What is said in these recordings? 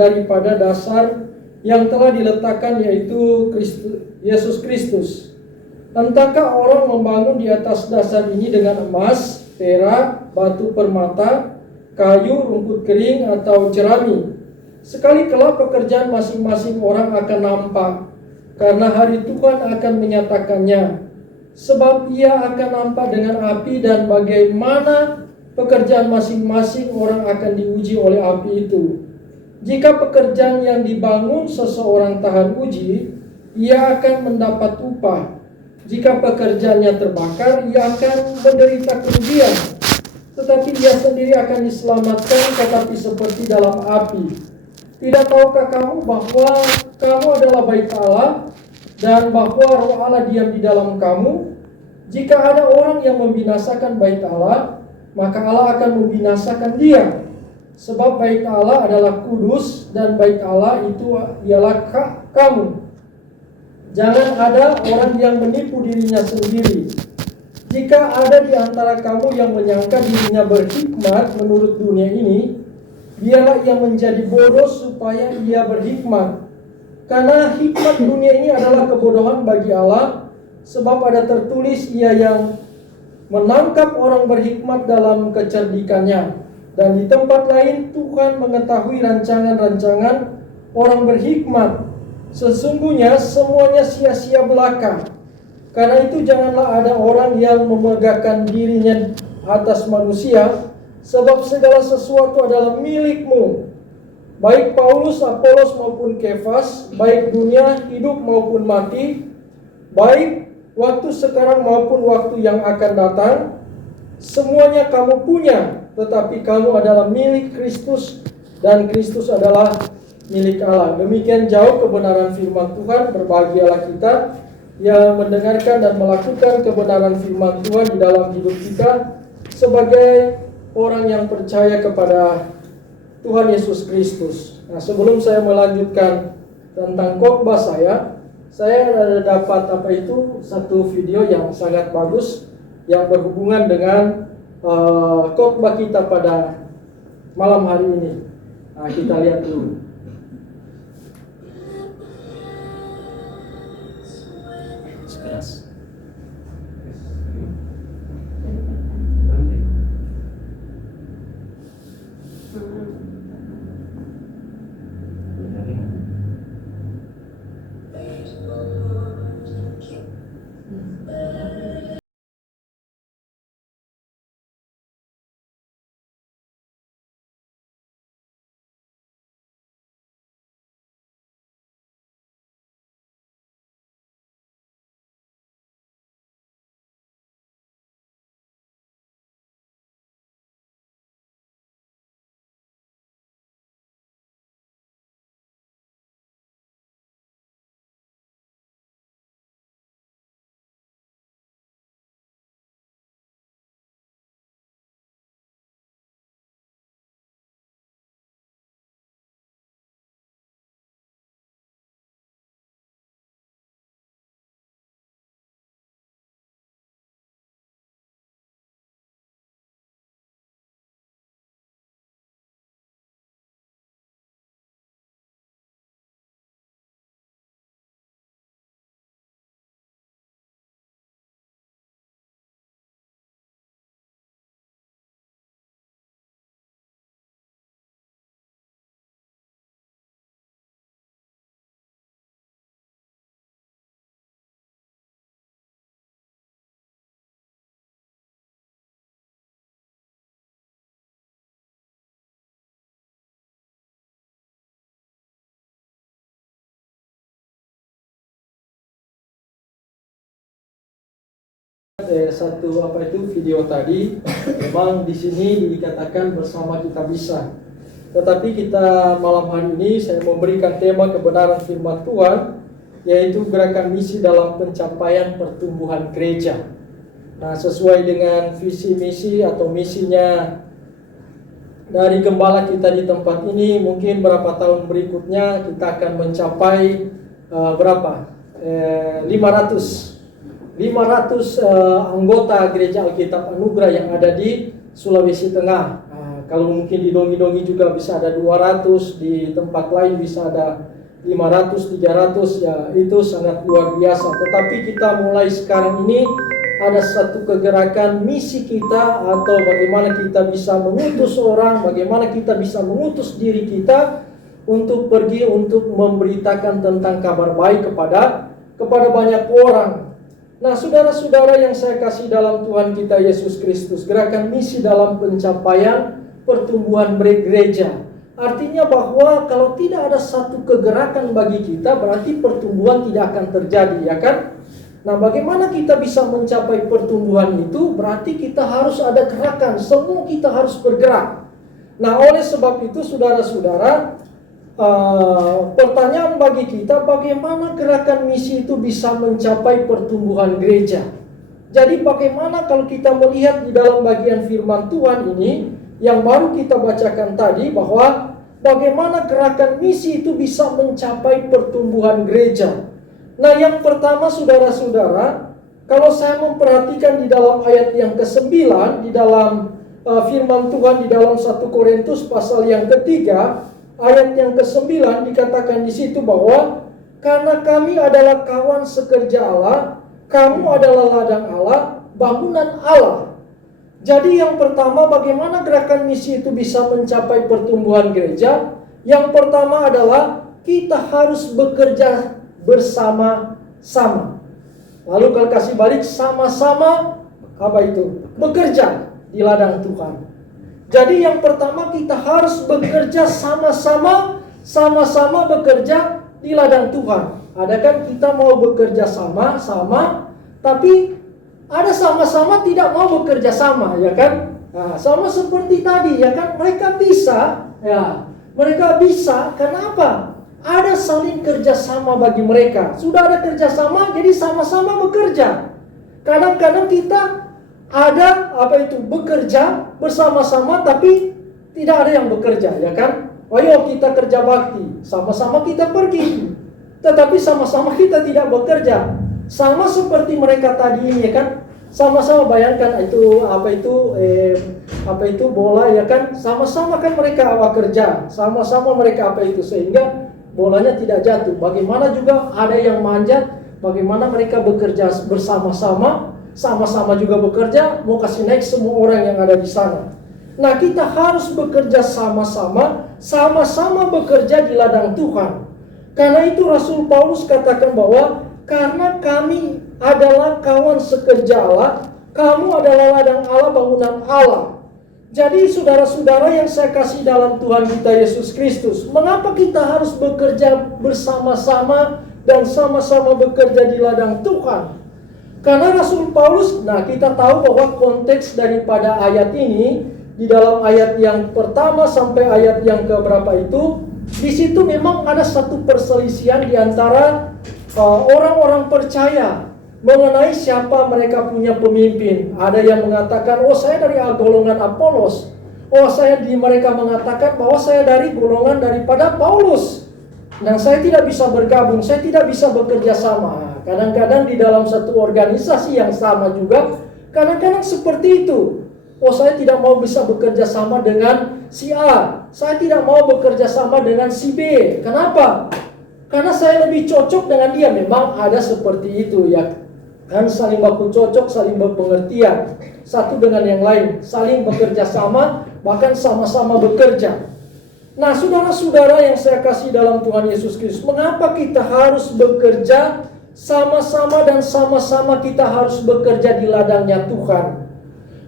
daripada dasar yang telah diletakkan, yaitu Yesus Kristus. Entahkah orang membangun di atas dasar ini dengan emas, perak, batu permata, kayu, rumput kering, atau jerami? Sekali kelak pekerjaan masing-masing orang akan nampak, karena hari Tuhan akan menyatakannya. Sebab ia akan nampak dengan api, dan bagaimana pekerjaan masing-masing orang akan diuji oleh api itu. Jika pekerjaan yang dibangun seseorang tahan uji, ia akan mendapat upah. Jika pekerjaannya terbakar, ia akan menderita kerugian. Tetapi dia sendiri akan diselamatkan, tetapi seperti dalam api. Tidak tahukah kamu bahwa kamu adalah bait Allah, dan bahwa Roh Allah diam di dalam kamu? Jika ada orang yang membinasakan bait Allah, maka Allah akan membinasakan dia. Sebab bait Allah adalah kudus, dan bait Allah itu ialah kamu. Jangan ada orang yang menipu dirinya sendiri. Jika ada di antara kamu yang menyangka dirinya berhikmat menurut dunia ini, biarlah ia menjadi bodoh supaya ia berhikmat. Karena hikmat dunia ini adalah kebodohan bagi Allah. Sebab ada tertulis, ia yang menangkap orang berhikmat dalam kecerdikannya. Dan di tempat lain, Tuhan mengetahui rancangan-rancangan orang berhikmat. Sesungguhnya semuanya sia-sia belaka. Karena itu janganlah ada orang yang memegahkan dirinya atas manusia, sebab segala sesuatu adalah milikmu. Baik Paulus, Apolos maupun Kefas, baik dunia hidup maupun mati, baik waktu sekarang maupun waktu yang akan datang, semuanya kamu punya, tetapi kamu adalah milik Kristus, dan Kristus adalah milik Allah. Demikian jauh kebenaran firman Tuhan. Berbahagialah kita yang mendengarkan dan melakukan kebenaran firman Tuhan di dalam hidup kita sebagai orang yang percaya kepada Tuhan Yesus Kristus. Nah, sebelum saya melanjutkan tentang khotbah saya dapat satu video yang sangat bagus yang berhubungan dengan khotbah kita pada malam hari ini. Nah, kita lihat dulu. Sekeras. Video tadi memang di sini dikatakan bersama kita bisa. Tetapi kita malam hari ini saya memberikan tema kebenaran firman Tuhan, yaitu gerakan misi dalam pencapaian pertumbuhan gereja. Nah, sesuai dengan visi misi atau misinya dari gembala kita di tempat ini, mungkin berapa tahun berikutnya kita akan mencapai 500 anggota Gereja Alkitab Anugerah yang ada di Sulawesi Tengah. kalau mungkin di dongi-dongi juga bisa ada 200, di tempat lain bisa ada 500, 300, ya itu sangat luar biasa. Tetapi kita mulai sekarang ini ada satu kegerakan misi kita, atau bagaimana kita bisa mengutus orang, bagaimana kita bisa mengutus diri kita untuk pergi untuk memberitakan tentang kabar baik kepada banyak orang. Nah, saudara-saudara yang saya kasih dalam Tuhan kita Yesus Kristus, gerakan misi dalam pencapaian pertumbuhan gereja. Artinya bahwa kalau tidak ada satu kegerakan bagi kita, berarti pertumbuhan tidak akan terjadi, ya kan? Nah, bagaimana kita bisa mencapai pertumbuhan itu? Berarti kita harus ada gerakan, semua kita harus bergerak. Nah, oleh sebab itu saudara-saudara, pertanyaan bagi kita, bagaimana gerakan misi itu bisa mencapai pertumbuhan gereja? Jadi bagaimana kalau kita melihat di dalam bagian firman Tuhan ini yang baru kita bacakan tadi, bahwa bagaimana gerakan misi itu bisa mencapai pertumbuhan gereja. Nah, yang pertama saudara-saudara, kalau saya memperhatikan di dalam ayat yang ke-9 di dalam firman Tuhan di dalam 1 Korintus pasal yang ketiga, ayat yang ke-9 dikatakan di situ bahwa karena kami adalah kawan sekerja Allah, kamu adalah ladang Allah, bangunan Allah. Jadi yang pertama, bagaimana gerakan misi itu bisa mencapai pertumbuhan gereja? Yang pertama adalah kita harus bekerja bersama-sama. Lalu kalau kasih balik, sama-sama apa itu? Bekerja di ladang Tuhan. Jadi yang pertama kita harus bekerja sama-sama, sama-sama bekerja di ladang Tuhan. Ada kan kita mau bekerja sama-sama, tapi ada sama-sama tidak mau bekerja sama, ya kan? Nah, sama seperti tadi, ya kan? Mereka bisa, ya. Mereka bisa, kenapa? Ada saling kerjasama bagi mereka. Sudah ada kerjasama, jadi sama-sama bekerja. Kadang-kadang kita ada bekerja bersama-sama tapi tidak ada yang bekerja, ya kan? Ayo kita kerja bakti, sama-sama kita pergi, tetapi sama-sama kita tidak bekerja. Sama seperti mereka tadi ini, ya kan? Sama-sama bayangkan itu bola, ya kan? Sama-sama kan mereka kerja, sama-sama mereka sehingga bolanya tidak jatuh. Bagaimana juga ada yang manjat, bagaimana mereka bekerja bersama-sama, sama-sama juga bekerja, mau kasih naik semua orang yang ada di sana. Nah, kita harus bekerja sama-sama, sama-sama bekerja di ladang Tuhan. Karena itu Rasul Paulus katakan bahwa karena kami adalah kawan sekerja Allah, kamu adalah ladang Allah, bangunan Allah. Jadi saudara-saudara yang saya kasih dalam Tuhan kita Yesus Kristus, mengapa kita harus bekerja bersama-sama dan sama-sama bekerja di ladang Tuhan? Karena Rasul Paulus, nah kita tahu bahwa konteks daripada ayat ini di dalam ayat yang pertama sampai ayat yang keberapa itu, di situ memang ada satu perselisihan di antara orang-orang percaya mengenai siapa mereka punya pemimpin. Ada yang mengatakan, oh saya dari golongan Apolos. Oh mereka mengatakan bahwa saya dari golongan daripada Paulus. Dan saya tidak bisa bergabung, saya tidak bisa bekerja sama. Kadang-kadang di dalam satu organisasi yang sama juga, kadang-kadang seperti itu. Oh saya tidak mau bisa bekerja sama dengan si A, saya tidak mau bekerja sama dengan si B. Kenapa? Karena saya lebih cocok dengan dia. Memang ada seperti itu, ya kan, saling baku cocok, saling berpengertian satu dengan yang lain, saling bekerja sama, bahkan sama-sama bekerja. Nah, saudara-saudara yang saya kasih dalam Tuhan Yesus Kristus, mengapa kita harus bekerja sama-sama dan sama-sama kita harus bekerja di ladangnya Tuhan?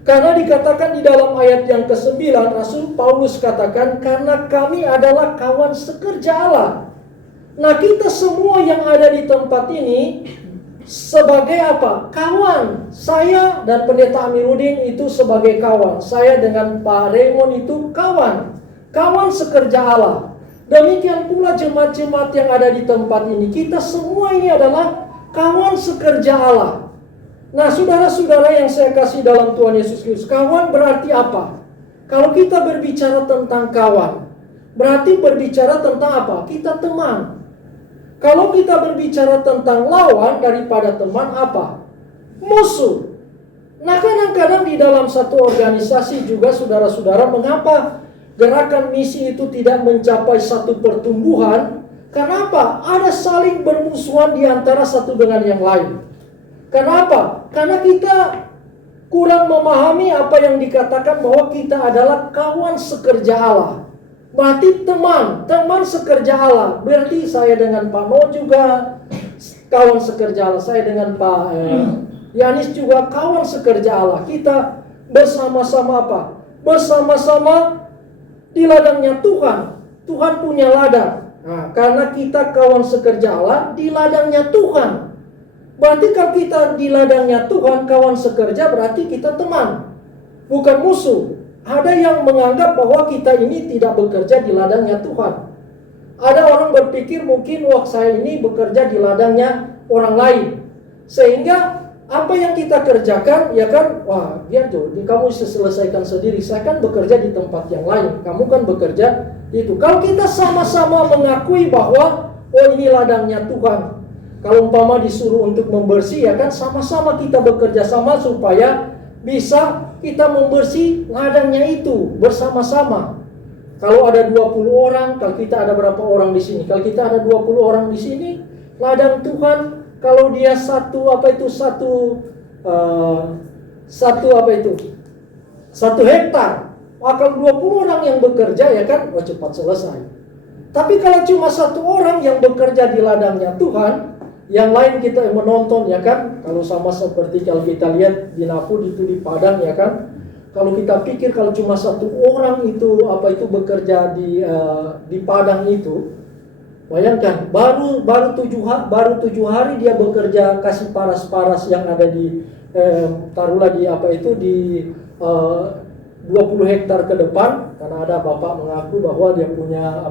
Karena dikatakan di dalam ayat yang ke-9, Rasul Paulus katakan, karena kami adalah kawan sekerja Allah. Nah, kita semua yang ada di tempat ini sebagai apa? Kawan. Saya dan Pendeta Amiruddin itu sebagai kawan. Saya dengan Pak Raymond itu kawan. Kawan sekerja Allah. Demikian pula jemaat-jemaat yang ada di tempat ini. Kita semua ini adalah kawan sekerja Allah. Nah, saudara-saudara yang saya kasih dalam Tuhan Yesus Kristus, kawan berarti apa? Kalau kita berbicara tentang kawan, berarti berbicara tentang apa? Kita teman. Kalau kita berbicara tentang lawan daripada teman, apa? Musuh. Nah, kadang-kadang di dalam satu organisasi juga saudara-saudara, mengapa gerakan misi itu tidak mencapai satu pertumbuhan? Kenapa? Ada saling bermusuhan di antara satu dengan yang lain. Kenapa? Karena kita kurang memahami apa yang dikatakan bahwa kita adalah kawan sekerja Allah. Berarti teman sekerja Allah. Berarti saya dengan Pak Mo juga kawan sekerja Allah. Saya dengan Pak Yanis juga kawan sekerja Allah. Kita bersama-sama apa? Bersama-sama di ladangnya Tuhan. Tuhan punya ladang. Nah, karena kita kawan sekerja Allah di ladangnya Tuhan. Berarti kalau kita di ladangnya Tuhan, kawan sekerja, berarti kita teman, bukan musuh. Ada yang menganggap bahwa kita ini tidak bekerja di ladangnya Tuhan. Ada orang berpikir mungkin saya ini bekerja di ladangnya orang lain. Sehingga apa yang kita kerjakan, ya kan, wah biar tuh, kamu bisa selesaikan sendiri. Saya kan bekerja di tempat yang lain, kamu kan bekerja itu. Kalau kita sama-sama mengakui bahwa, oh ini ladangnya Tuhan. Kalau umpama disuruh untuk membersih, ya kan, sama-sama kita bekerja sama supaya bisa kita membersih ladangnya itu bersama-sama. Kalau ada 20 orang, kalau kita ada berapa orang di sini? Kalau kita ada 20 orang di sini, ladang Tuhan. Kalau dia satu hektar, maka 20 orang yang bekerja, ya kan, cepat selesai. Tapi kalau cuma satu orang yang bekerja di ladangnya Tuhan, yang lain kita menonton, ya kan. Kalau sama seperti kalau kita lihat di Nafud itu di Padang, ya kan. Kalau kita pikir kalau cuma satu orang itu bekerja di Padang itu, bayangkan baru 7 hari dia bekerja kasih paras-paras yang ada di taruhlah di 20 hektar ke depan, karena ada bapak mengaku bahwa dia punya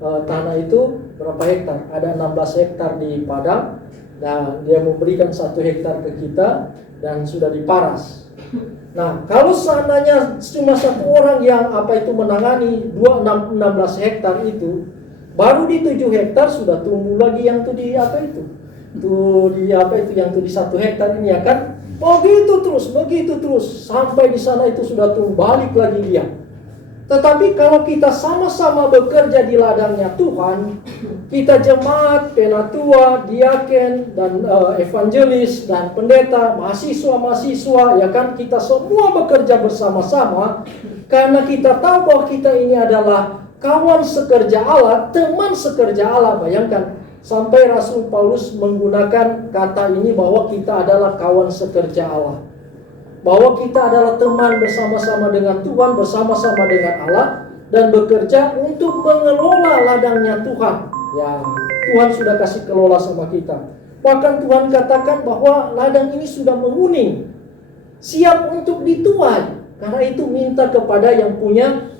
tanah itu berapa hektar, ada 16 hektar di Padang, dan dia memberikan 1 hektar ke kita dan sudah diparas. Nah, kalau seandainya cuma satu orang yang menangani 16 hektar itu, baru di 7 hektar sudah tumbuh lagi yang tuh di yang tuh di 1 hektar ini, ya kan. Begitu terus sampai di sana itu sudah tumbuh, balik lagi dia. Tetapi kalau kita sama-sama bekerja di ladangnya Tuhan, kita jemaat, penatua, diaken, dan evangelis, dan pendeta, mahasiswa, ya kan, kita semua bekerja bersama-sama, karena kita tahu bahwa kita ini adalah kawan sekerja Allah, teman sekerja Allah. Bayangkan, sampai Rasul Paulus menggunakan kata ini bahwa kita adalah kawan sekerja Allah. Bahwa kita adalah teman bersama-sama dengan Tuhan, bersama-sama dengan Allah, dan bekerja untuk mengelola ladangnya Tuhan. Ya, Tuhan sudah kasih kelola sama kita. Bahkan Tuhan katakan bahwa ladang ini sudah menguning, siap untuk dituai. Karena itu minta kepada yang punya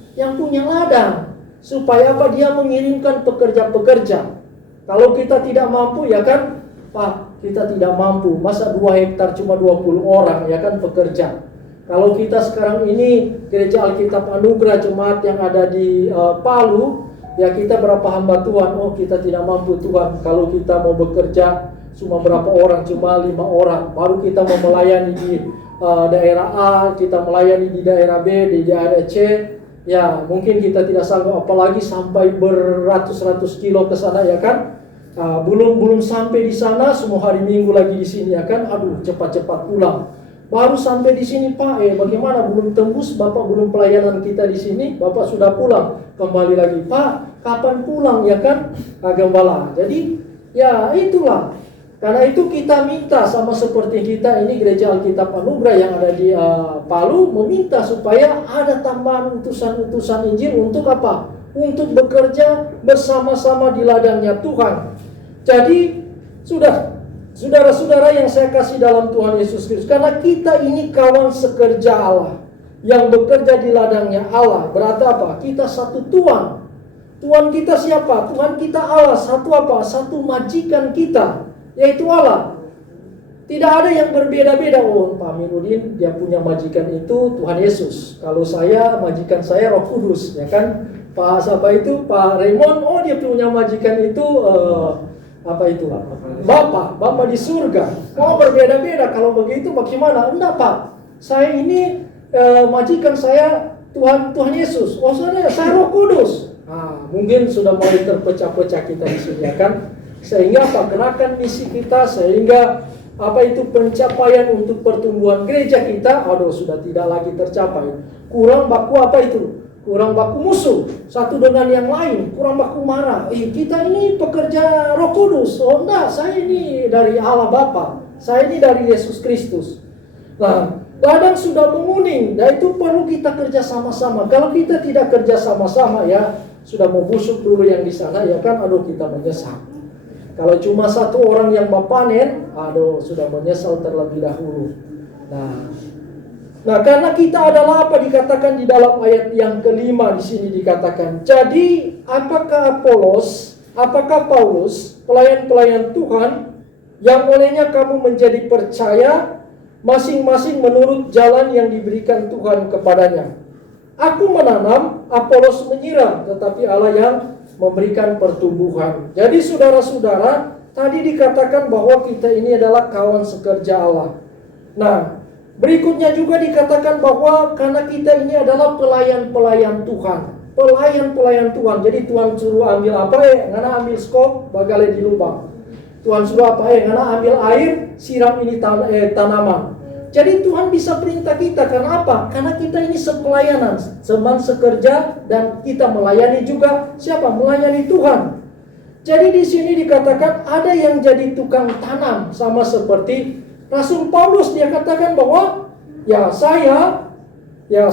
ladang, supaya dia mengirimkan pekerja-pekerja. Kalau kita tidak mampu, ya kan, Pak, kita tidak mampu, masa 2 hektar cuma 20 orang, ya kan, pekerja. Kalau kita sekarang ini Gereja Alkitab Anugerah Jemaat yang ada di Palu, ya kita berapa hamba Tuhan, kita tidak mampu Tuhan. Kalau kita mau bekerja cuma berapa orang, cuma 5 orang, baru kita mau melayani di daerah A, kita melayani di daerah B, di daerah C, ya mungkin kita tidak sanggup, apalagi sampai beratus-ratus kilo ke sana, ya kan. Belum sampai di sana, semua hari Minggu lagi di sini, ya kan. Aduh, cepat-cepat pulang. Baru sampai di sini, Pak, bagaimana, belum tembus, Bapak belum pelayanan kita di sini, Bapak sudah pulang. Kembali lagi, Pak, kapan pulang, ya kan, Gembala. Jadi, ya itulah. Karena itu kita minta, sama seperti kita ini Gereja Alkitab Anugerah yang ada di Palu, meminta supaya ada tambahan utusan-utusan Injil untuk apa? Untuk bekerja bersama-sama di ladangnya Tuhan. Jadi, saudara-saudara yang saya kasih dalam Tuhan Yesus Kristus, karena kita ini kawan sekerja Allah, yang bekerja di ladangnya Allah, berarti apa? Kita satu Tuhan. Tuhan kita siapa? Tuhan kita Allah. Satu majikan kita, yaitu Allah. Tidak ada yang berbeda-beda. Pak Minudin dia punya majikan itu Tuhan Yesus. Kalau saya, majikan saya Roh Kudus, ya kan? Pak Raymond, dia punya majikan itu apa itu? Bapa di surga. Oh, berbeda-beda. Kalau begitu bagaimana? Enggak, Pak. Saya ini majikan saya Tuhan Yesus. Oh, saya Roh Kudus. Mungkin sudah mulai terpecah-pecah kita di sini, ya kan? Sehingga gerakan misi kita, sehingga pencapaian untuk pertumbuhan gereja kita, sudah tidak lagi tercapai. Kurang baku kurang baku musuh satu dengan yang lain, kurang baku marah. Kita ini pekerja Roh Kudus. Oh enggak, saya ini dari Allah Bapa, saya ini dari Yesus Kristus. Nah, ladang sudah menguning, dan itu perlu kita kerja sama-sama. Kalau kita tidak kerja sama-sama, ya sudah mau busuk dulu yang di sana, ya kan, kita menyesal. Kalau cuma satu orang yang mau panen, sudah menyesal terlebih dahulu. Nah, karena kita adalah apa dikatakan di dalam ayat yang kelima di sini dikatakan. Jadi, apakah Paulus, pelayan-pelayan Tuhan, yang olehnya kamu menjadi percaya, masing-masing menurut jalan yang diberikan Tuhan kepadanya. Aku menanam, Apolos menyiram, tetapi Allah yang memberikan pertumbuhan. Jadi saudara-saudara, tadi dikatakan bahwa kita ini adalah kawan sekerja Allah. Nah, berikutnya juga dikatakan bahwa karena kita ini adalah pelayan-pelayan Tuhan. Pelayan-pelayan Tuhan. Jadi Tuhan suruh ambil apa ya? Ngana ambil skop, bagale di lubang. Tuhan suruh apa ya? Ngana ambil air, siram ini tanaman. Jadi Tuhan bisa perintah kita, karena apa? Karena kita ini sepelayanan, teman sekerja, dan kita melayani juga siapa? Melayani Tuhan. Jadi di sini dikatakan ada yang jadi tukang tanam, sama seperti Rasul Paulus. Dia katakan bahwa saya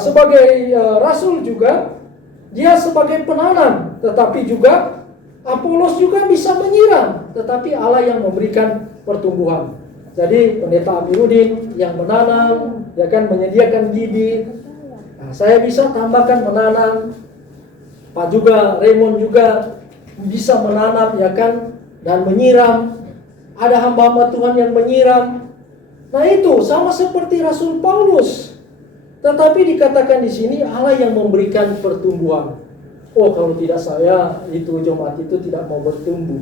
sebagai rasul juga, dia sebagai penanam, tetapi juga Apolos juga bisa menyiram, tetapi Allah yang memberikan pertumbuhan. Jadi pendeta Amiruddin yang menanam, ya kan, menyediakan bibit. Saya bisa tambahkan menanam. Pak juga, Raymond juga bisa menanam, ya kan, dan menyiram. Ada hamba-hamba Tuhan yang menyiram. Nah itu sama seperti Rasul Paulus. Tetapi dikatakan di sini Allah yang memberikan pertumbuhan. Kalau tidak saya, itu jemaat itu tidak mau bertumbuh.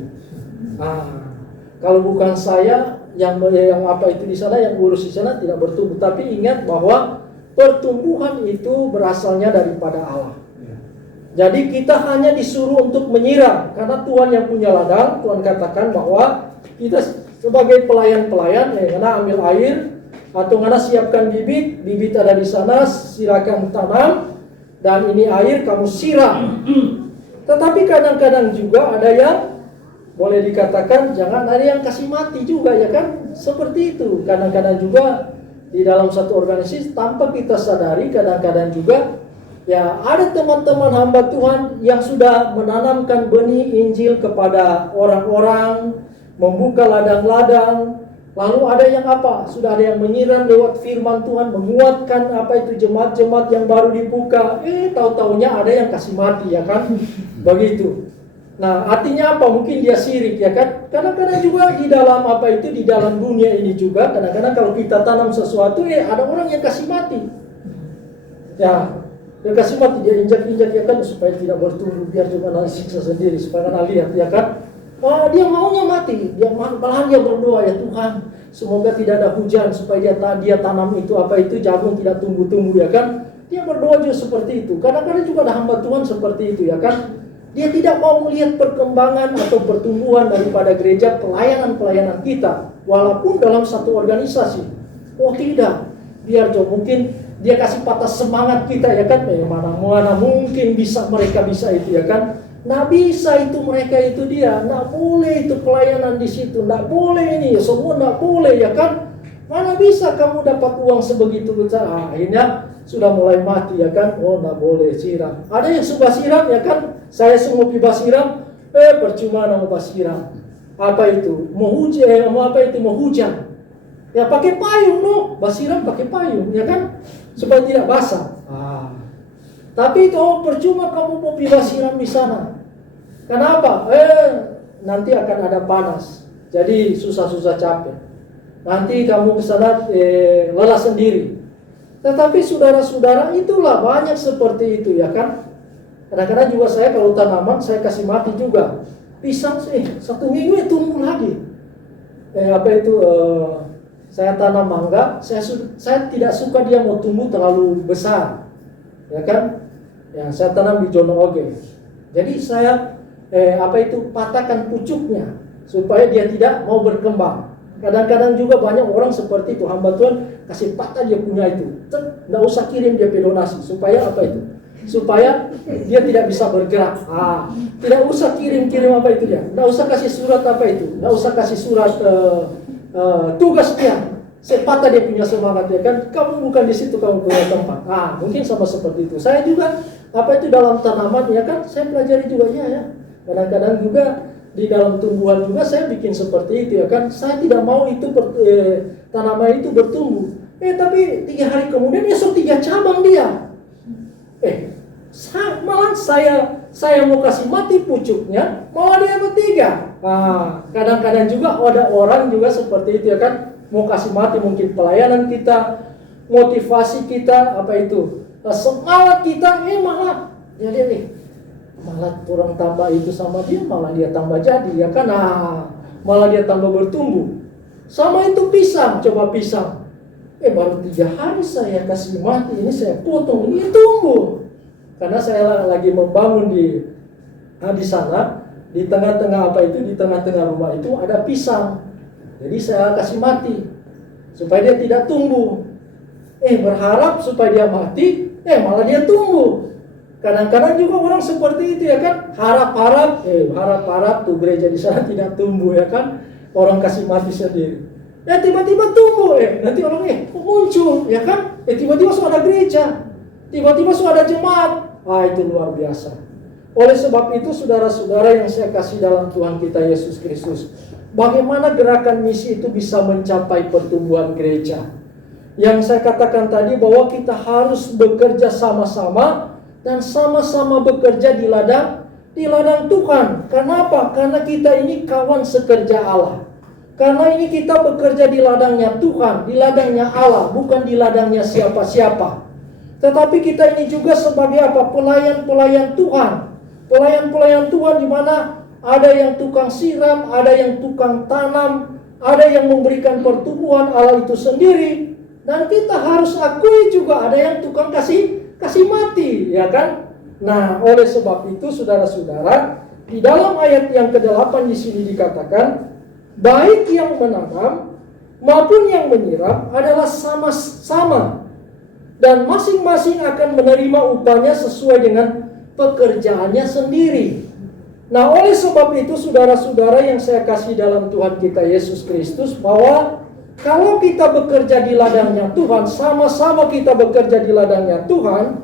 Kalau bukan saya yang di sana, yang urus di sana tidak bertumbuh. Tapi ingat bahwa pertumbuhan itu berasalnya daripada Allah. Jadi kita hanya disuruh untuk menyiram, karena Tuhan yang punya ladang. Tuhan katakan bahwa kita sebagai pelayan-pelayan, karena ambil air atau karena siapkan bibit ada di sana, silakan tanam, dan ini air kamu siram. Tetapi kadang-kadang juga ada yang boleh dikatakan jangan ada yang kasih mati juga, ya kan? Seperti itu. Kadang-kadang juga di dalam satu organisasi tanpa kita sadari, kadang-kadang juga ya ada teman-teman hamba Tuhan yang sudah menanamkan benih Injil kepada orang-orang, membuka ladang-ladang. Lalu ada yang sudah ada yang menyiram lewat firman Tuhan, menguatkan jemaat-jemaat yang baru dibuka. Tahu-taunya ada yang kasih mati, ya kan? Begitu. Nah, artinya apa? Mungkin dia sirik, ya kan? Kadang-kadang juga di dalam di dalam dunia ini juga, kadang-kadang kalau kita tanam sesuatu, ada orang yang kasih mati. Ya, dia kasih mati, dia injak-injak, ya kan, supaya tidak bertumbuh, biar cuma siksa sendiri, supaya kan lihat, ya kan? Dia maunya mati, malahan dia berdoa, ya Tuhan, semoga tidak ada hujan, supaya dia tanam itu jagung tidak tumbuh-tumbuh, ya kan? Dia berdoa juga seperti itu. Kadang-kadang juga ada hamba Tuhan seperti itu, ya kan? Dia tidak mau melihat perkembangan atau pertumbuhan daripada gereja, pelayanan-pelayanan kita, walaupun dalam satu organisasi. Tidak, biar mungkin dia kasih patah semangat kita, ya kan? Mana mungkin mereka bisa itu, ya kan? Nggak bisa itu mereka itu dia, nggak boleh itu pelayanan di situ, nggak boleh ini, semua nggak boleh, ya kan? Mana bisa kamu dapat uang sebegitu besar? Akhirnya sudah mulai mati, ya kan? Nggak boleh siram. Ada yang suka siram, ya kan? Saya semua piba siram, percuma mau siram. Mau hujan. Ya pakai payung, basiram pakai payung, ya kan? Supaya tidak basah. Tapi itu percuma kamu mau piba siram di sana. Kenapa? Nanti akan ada panas. Jadi susah-susah capek. Nanti kamu ke sana lelah sendiri. Tetapi saudara-saudara, itulah banyak seperti itu, ya kan? Kadang-kadang juga saya kalau tanaman saya kasih mati juga. pisang sih 1 minggu ya tumbuh lagi. Saya tanam mangga, saya tidak suka dia mau tumbuh terlalu besar, ya kan? Ya, saya tanam di Jono Oge. Jadi saya patahkan pucuknya supaya dia tidak mau berkembang. Kadang-kadang juga banyak orang seperti itu, hamba Tuhan kasih patah dia punya itu, nggak usah kirim dia donasi supaya apa itu? Supaya dia tidak bisa bergerak. Tidak usah kirim apa itu dia, nggak usah kasih surat apa itu, nggak usah kasih surat tugas dia. Sepatah dia punya semangat ya kan, kamu bukan di situ, kamu punya tempat. Mungkin sama seperti itu. Saya juga dalam tanaman ya kan, saya pelajari juga ya. Kadang-kadang juga di dalam tumbuhan juga saya bikin seperti itu ya kan. Saya tidak mau itu tanaman itu bertumbuh. Tapi 3 hari kemudian esok 3 cabang dia. Malah saya mau kasih mati pucuknya, malah dia bertiga. Kadang-kadang juga ada orang juga seperti itu ya kan, mau kasih mati mungkin pelayanan kita, motivasi kita, semangat kita, malah jadi malah kurang tambah itu sama dia, malah dia tambah jadi ya kan, malah dia tambah bertumbuh. Sama itu pisang, coba pisang, baru 3 hari saya kasih mati, ini saya potong, ini tumbuh. Karena saya lagi membangun di sana, di tengah-tengah di tengah-tengah rumah itu ada pisang. Jadi saya kasih mati supaya dia tidak tumbuh. Berharap supaya dia mati, malah dia tumbuh. Kadang-kadang juga orang seperti itu ya kan, harap-harap tuh gereja di sana tidak tumbuh ya kan, orang kasih mati sendiri. Tiba-tiba tumbuh, nanti orang muncul ya kan, tiba-tiba sudah ada gereja, tiba-tiba sudah ada jemaat. Itu luar biasa. Oleh sebab itu saudara-saudara yang saya kasih dalam Tuhan kita Yesus Kristus, bagaimana gerakan misi itu bisa mencapai pertumbuhan gereja? Yang saya katakan tadi bahwa kita harus bekerja sama-sama dan sama-sama bekerja di ladang Tuhan. Kenapa? Karena kita ini kawan sekerja Allah. Karena ini kita bekerja di ladangnya Tuhan, di ladangnya Allah, bukan di ladangnya siapa-siapa. Tetapi kita ini juga sebagai pelayan-pelayan Tuhan. Pelayan-pelayan Tuhan di mana ada yang tukang siram, ada yang tukang tanam, ada yang memberikan pertumbuhan Allah itu sendiri. Dan kita harus akui juga ada yang tukang kasih mati, ya kan? Nah, oleh sebab itu saudara-saudara, di dalam ayat yang ke-8 di sini dikatakan, baik yang menanam maupun yang menyiram adalah sama-sama, dan masing-masing akan menerima upahnya sesuai dengan pekerjaannya sendiri. Nah, oleh sebab itu saudara-saudara yang saya kasih dalam Tuhan kita Yesus Kristus, bahwa kalau kita bekerja di ladangnya Tuhan, sama-sama kita bekerja di ladangnya Tuhan,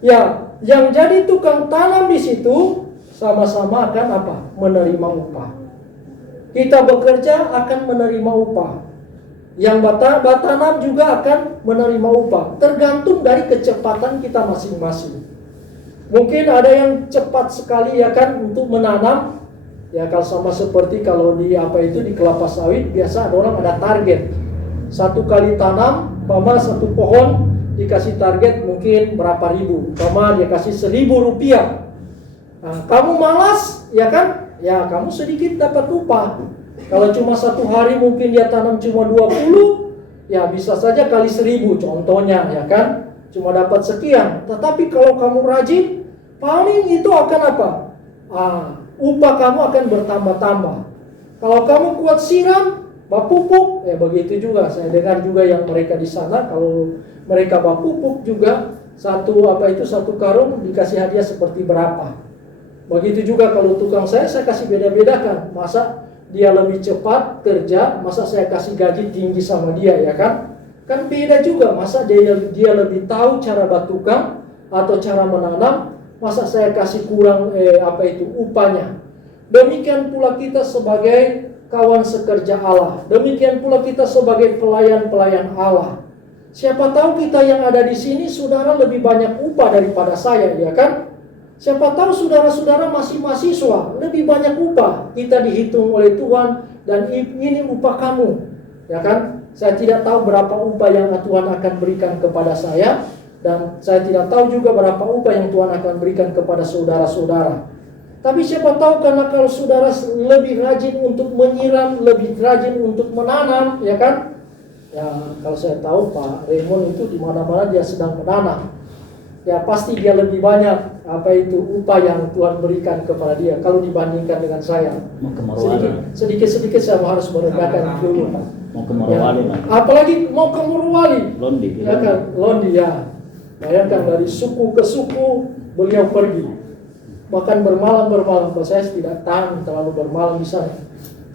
ya, yang jadi tukang tanam di situ sama-sama akan menerima upah. Kita bekerja akan menerima upah. Yang batanam juga akan menerima upah, tergantung dari kecepatan kita masing-masing. Mungkin ada yang cepat sekali ya kan untuk menanam. Ya kalau sama seperti kalau di di kelapa sawit, biasa ada orang ada target. 1 kali tanam, satu pohon dikasih target mungkin berapa ribu. Dia kasih 1.000 rupiah. Nah, kamu malas ya kan? Ya kamu sedikit dapat upah. Kalau cuma 1 hari mungkin dia tanam cuma 20, ya bisa saja kali 1.000 contohnya ya kan, cuma dapat sekian. Tetapi kalau kamu rajin, paling itu akan upah kamu akan bertambah-tambah. Kalau kamu kuat siram, pupuk, begitu juga. Saya dengar juga yang mereka di sana, kalau mereka pupuk juga satu karung dikasih hadiah seperti berapa. Begitu juga kalau tukang saya kasih beda-bedakan. Masa dia lebih cepat kerja, masa saya kasih gaji tinggi sama dia ya kan? Kan beda juga. Masa dia lebih tahu cara bertukang atau cara menanam, masa saya kasih kurang upahnya. Demikian pula kita sebagai kawan sekerja Allah. Demikian pula kita sebagai pelayan-pelayan Allah. Siapa tahu kita yang ada di sini saudara lebih banyak upah daripada saya ya kan? Siapa tahu saudara-saudara masih mahasiswa, lebih banyak upah. Kita dihitung oleh Tuhan dan ini upah kamu. Ya kan? Saya tidak tahu berapa upah yang Tuhan akan berikan kepada saya, dan saya tidak tahu juga berapa upah yang Tuhan akan berikan kepada saudara-saudara. Tapi siapa tahu karena kalau saudara lebih rajin untuk menyiram, lebih rajin untuk menanam, ya kan? Ya kalau saya tahu Pak Raymond itu di mana-mana dia sedang menanam. Ya pasti dia lebih banyak upah yang Tuhan berikan kepada dia kalau dibandingkan dengan saya. Mau ke Morowali. Sedikit saya harus merendahkan dulu. Mau ke Morowali, Ya. Apalagi mau ke Morowali. Londi. Ya kan, Londi ya. Bayangkan dari suku ke suku beliau pergi. Bahkan bermalam-bermalam, saya tidak tahan terlalu bermalam di sana.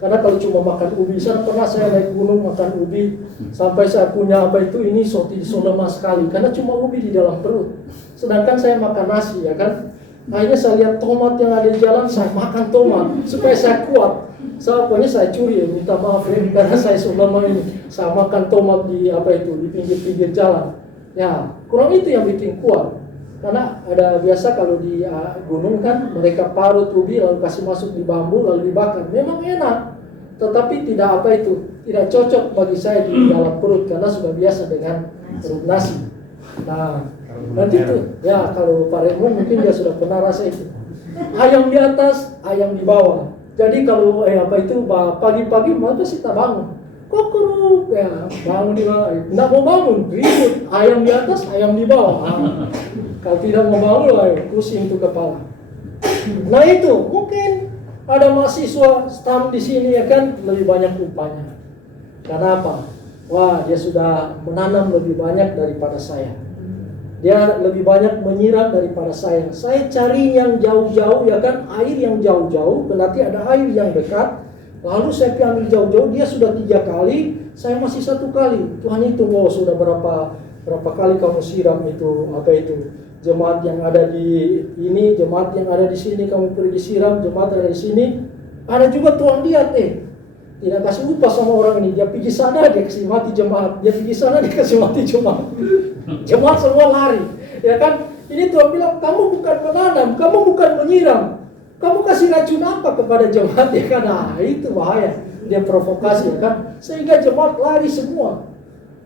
Karena kalau cuma makan ubi, sana pernah saya naik gunung makan ubi sampai saya punya ini so lemas sekali karena cuma ubi di dalam perut. Sedangkan saya makan nasi, ya kan. Akhirnya saya lihat tomat yang ada di jalan, saya makan tomat supaya saya kuat. Pokoknya saya curi, minta maaf ya, karena saya so lemah ini. Saya makan tomat di di pinggir-pinggir jalan. Ya, kurang itu yang bikin kuat. Karena ada biasa kalau di gunung kan mereka parut ubi lalu kasih masuk di bambu lalu dibakar. Memang enak, tetapi tidak tidak cocok bagi saya di dalam perut karena sudah biasa dengan perut nasi. Nah, nanti itu ya kalau Pak Raymond mungkin dia sudah pernah rasa itu. Ayam di atas, ayam di bawah. Jadi kalau pagi-pagi mau kita bangun. Kokoruk ya, bangun di bawah. Nggak mau bangun, ribut. Ayam di atas, ayam di bawah. Kalau tidak mau bangun, pusing itu kepala. Nah itu mungkin ada mahasiswa STAM di sini ya kan lebih banyak upahnya. Karena apa? Wah dia sudah menanam lebih banyak daripada saya. Dia lebih banyak menyiram daripada saya. Saya cari yang jauh-jauh ya kan, air yang jauh-jauh. Nanti ada air yang dekat. Lalu saya ambil jauh-jauh. Dia sudah 3 kali, saya masih 1 kali. Tuhan itu sudah berapa kali kamu siram itu jemaat yang ada di ini, jemaat yang ada di sini kamu pergi siram, jemaat ada di sini. Ada juga Tuhan lihat tidak kasih upah sama orang ini. Dia pergi sana dia kasih mati jemaat, dia pergi sana dia kasih mati jemaat. Jemaat semua lari, ya kan? Ini Tuhan bilang kamu bukan menanam, kamu bukan menyiram, kamu kasih racun apa kepada jemaat ya kan? Nah itu bahaya, dia provokasi ya kan? Sehingga jemaat lari semua,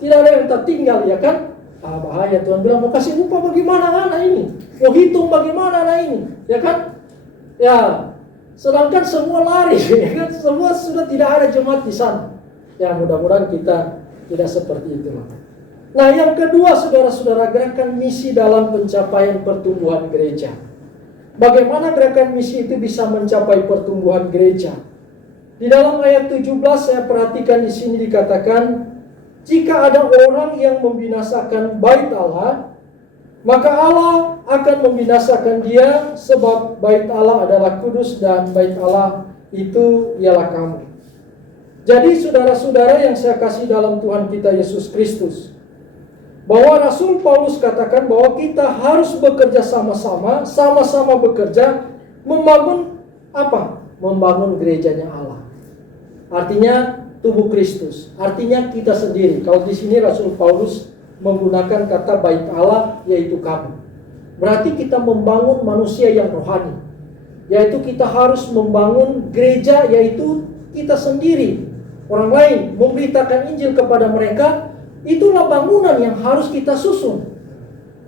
tidak ada yang tertinggal ya kan? Bahaya. Tuhan bilang mau kasih upah bagaimana anak ini, mau hitung bagaimana anak ini, ya kan? Ya, sedangkan semua lari, ya kan? Semua sudah tidak ada jemaat di sana. Ya mudah-mudahan kita tidak seperti itu. Nah yang kedua saudara-saudara, gerakan misi dalam pencapaian pertumbuhan gereja. Bagaimana gerakan misi itu bisa mencapai pertumbuhan gereja? Di dalam ayat 17 saya perhatikan di sini dikatakan, jika ada orang yang membinasakan bait Allah, maka Allah akan membinasakan dia, sebab bait Allah adalah kudus dan bait Allah itu ialah kamu. Jadi saudara-saudara yang saya kasih dalam Tuhan kita Yesus Kristus, bahwa Rasul Paulus katakan bahwa kita harus bekerja sama-sama, sama-sama bekerja membangun apa? Membangun gerejanya Allah. Artinya tubuh Kristus, artinya kita sendiri. Kalau di sini Rasul Paulus menggunakan kata bait Allah, yaitu kamu. Berarti kita membangun manusia yang rohani, yaitu kita harus membangun gereja, yaitu kita sendiri. Orang lain memberitakan Injil kepada mereka, itulah bangunan yang harus kita susun.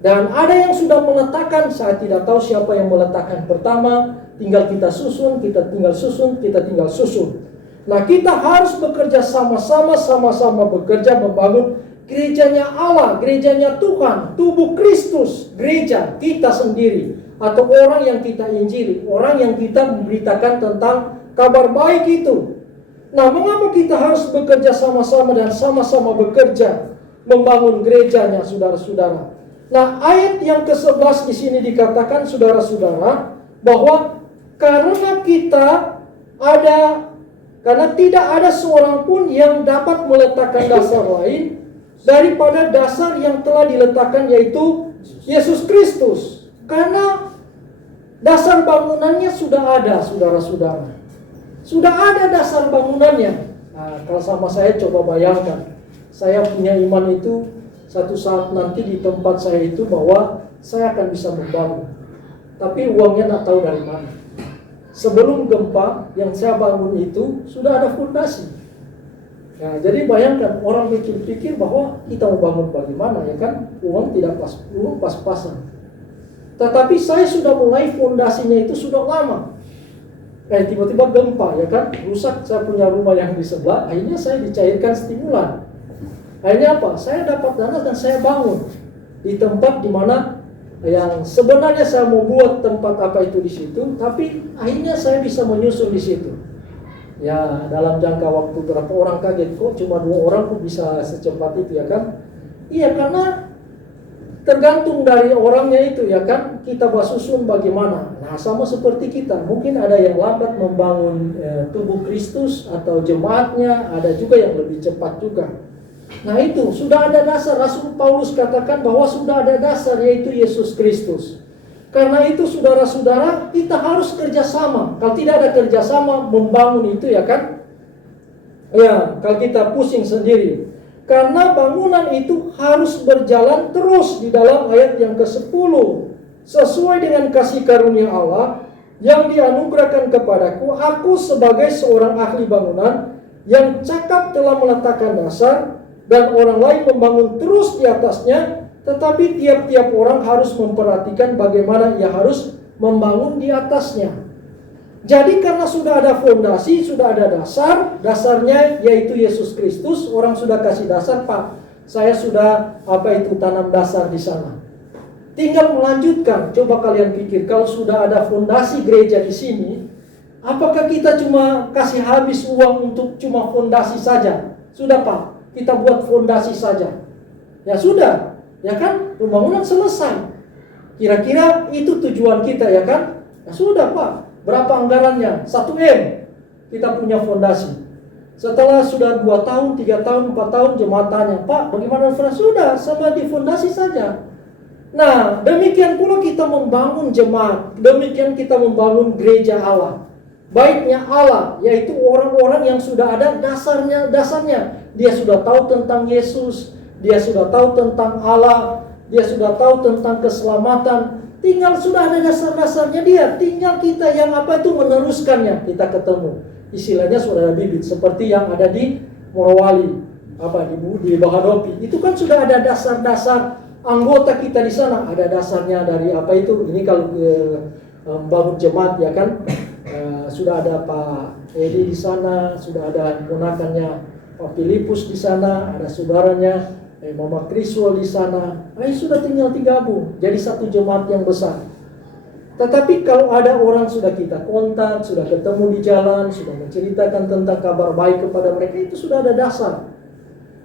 Dan ada yang sudah meletakkan, saya tidak tahu siapa yang meletakkan pertama, tinggal kita susun, kita tinggal susun. Nah kita harus bekerja sama-sama bekerja membangun gerejanya Allah, gerejanya Tuhan, tubuh Kristus, gereja kita sendiri, atau orang yang kita injili, orang yang kita memberitakan tentang kabar baik itu. Nah mengapa kita harus bekerja sama-sama dan sama-sama bekerja membangun gerejanya saudara-saudara? Nah ayat yang ke-11 di sini dikatakan saudara-saudara bahwa karena tidak ada seorang pun yang dapat meletakkan dasar lain daripada dasar yang telah diletakkan, yaitu Yesus Kristus. Karena dasar bangunannya sudah ada, saudara-saudara. Sudah ada dasar bangunannya. Nah, kalau sama saya coba bayangkan, saya punya iman itu satu saat nanti di tempat saya itu bahwa saya akan bisa membangun. Tapi uangnya tak tahu dari mana. Sebelum gempa yang saya bangun itu sudah ada fondasi. Nah, jadi bayangkan orang pikir bahwa kita mau bangun bagaimana ya kan? Uang tidak pas-pasan. Tetapi saya sudah mulai fondasinya itu sudah lama. tiba-tiba gempa ya kan, rusak saya punya rumah yang di sebelah, akhirnya saya dicairkan stimulan. Akhirnya apa? Saya dapat dana dan saya bangun di tempat di mana yang sebenarnya saya mau buat tempat apa itu di situ, tapi akhirnya saya bisa menyusun di situ. Ya dalam jangka waktu berapa orang kaget, kok cuma 2 orang kok bisa secepat itu ya kan? Iya, karena tergantung dari orangnya itu ya kan, kita susun bagaimana. Nah sama seperti kita, mungkin ada yang lambat membangun tubuh Kristus atau jemaatnya, ada juga yang lebih cepat juga. Nah itu sudah ada dasar, Rasul Paulus katakan bahwa sudah ada dasar, yaitu Yesus Kristus. Karena itu saudara-saudara, kita harus kerjasama. Kalau tidak ada kerjasama membangun itu ya kan, ya kalau kita pusing sendiri. Karena bangunan itu harus berjalan terus di dalam ayat yang ke-10. Sesuai dengan kasih karunia Allah yang dianugerahkan kepadaku, aku sebagai seorang ahli bangunan yang cakap telah meletakkan dasar, dan orang lain membangun terus di atasnya, tetapi tiap-tiap orang harus memperhatikan bagaimana ia harus membangun di atasnya. Jadi karena sudah ada fondasi, sudah ada dasar, dasarnya yaitu Yesus Kristus, orang sudah kasih dasar, Pak, saya sudah tanam dasar di sana. Tinggal melanjutkan. Coba kalian pikir, kalau sudah ada fondasi gereja di sini, apakah kita cuma kasih habis uang untuk cuma fondasi saja? Sudah Pak, kita buat fondasi saja. Ya sudah, ya kan, pembangunan selesai. Kira-kira itu tujuan kita ya kan? Ya sudah Pak. Berapa anggarannya? 1M. Kita punya fondasi. Setelah sudah 2 tahun, 3 tahun, 4 tahun jemaat tanya, Pak bagaimana fondasi? Sudah, sama di fondasi saja. Nah demikian pula kita membangun jemaat. Demikian kita membangun gereja Allah. Baiknya Allah, yaitu orang-orang yang sudah ada dasarnya. Dia sudah tahu tentang Yesus, dia sudah tahu tentang Allah, dia sudah tahu tentang keselamatan. Tinggal sudah ada dasar-dasarnya dia. Tinggal kita yang meneruskannya. Kita ketemu. Istilahnya sudah ada bibit. Seperti yang ada di Morowali. Di Bahadopi. Itu kan sudah ada dasar-dasar anggota kita di sana. Ada dasarnya dari ini kalau membangun jemaat ya kan. Sudah ada Pak Edi di sana. Sudah ada ponakannya Pak Filipus di sana. Ada saudaranya Mama Kriswal di sana. Sudah tinggal digabung jadi satu jemaat yang besar. Tetapi kalau ada orang sudah kita kontak, sudah ketemu di jalan, sudah menceritakan tentang kabar baik kepada mereka, itu sudah ada dasar.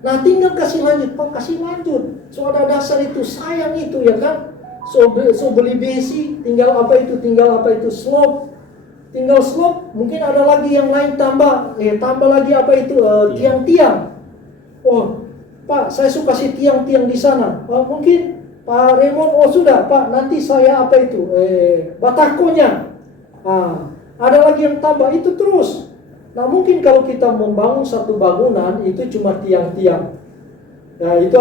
Nah tinggal kasih lanjut, Pak kasih lanjut. So ada dasar itu, sayang itu ya kan. So beli besi, tinggal slope. Tinggal slope, mungkin ada lagi yang lain tambah lagi tiang-tiang. Oh Pak, saya suka kasih tiang-tiang di sana. Mungkin Pak Raymond, sudah Pak, nanti saya batakonya. Ada lagi yang tambah, itu terus. Nah mungkin kalau kita membangun satu bangunan, itu cuma tiang-tiang. Nah itu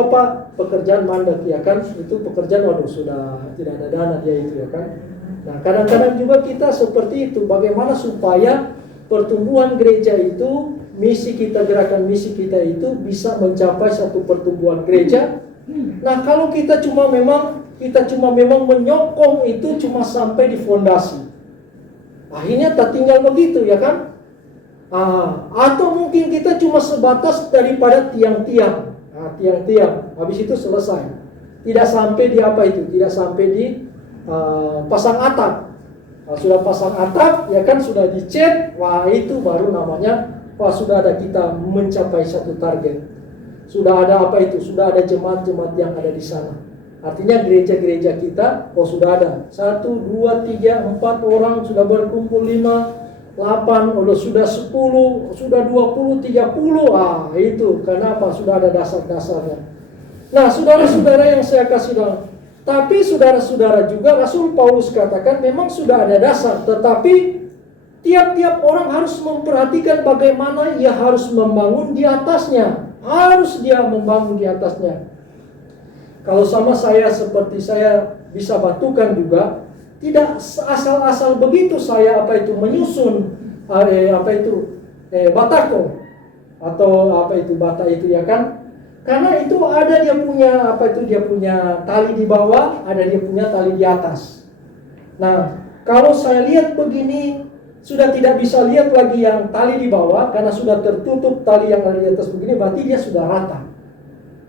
pekerjaan mandek ya kan. Itu pekerjaan, sudah tidak ada dana dia itu ya kan. Nah kadang-kadang juga kita seperti itu. Bagaimana supaya pertumbuhan gereja itu, gerakan misi kita itu bisa mencapai satu pertumbuhan gereja. Nah kalau kita cuma memang menyokong itu cuma sampai di fondasi, akhirnya tak tinggal begitu ya kan. Atau mungkin kita cuma sebatas daripada tiang-tiang, tiang-tiang, habis itu selesai, tidak sampai di tidak sampai di pasang atap. Sudah pasang atap ya kan, sudah dicat, itu baru namanya sudah ada kita mencapai satu target. Sudah ada sudah ada jemaat-jemaat yang ada di sana. Artinya gereja-gereja kita sudah ada 1, 2, 3, 4 orang sudah berkumpul, 5, 8, sudah 10, sudah 20, 30. Itu karena sudah ada dasar-dasarnya. Nah saudara-saudara yang saya kasih dalam, tapi saudara-saudara juga Rasul Paulus katakan memang sudah ada dasar, tetapi tiap-tiap orang harus memperhatikan bagaimana ia harus membangun di atasnya. Harus dia membangun di atasnya. Kalau sama saya, seperti saya bisa batukan juga, tidak asal-asal begitu saya menyusun batako atau bata itu ya kan. Karena itu ada dia punya dia punya tali di bawah, ada dia punya tali di atas. Nah, kalau saya lihat begini, sudah tidak bisa lihat lagi yang tali di bawah karena sudah tertutup tali yang ada di atas begini, berarti dia sudah rata.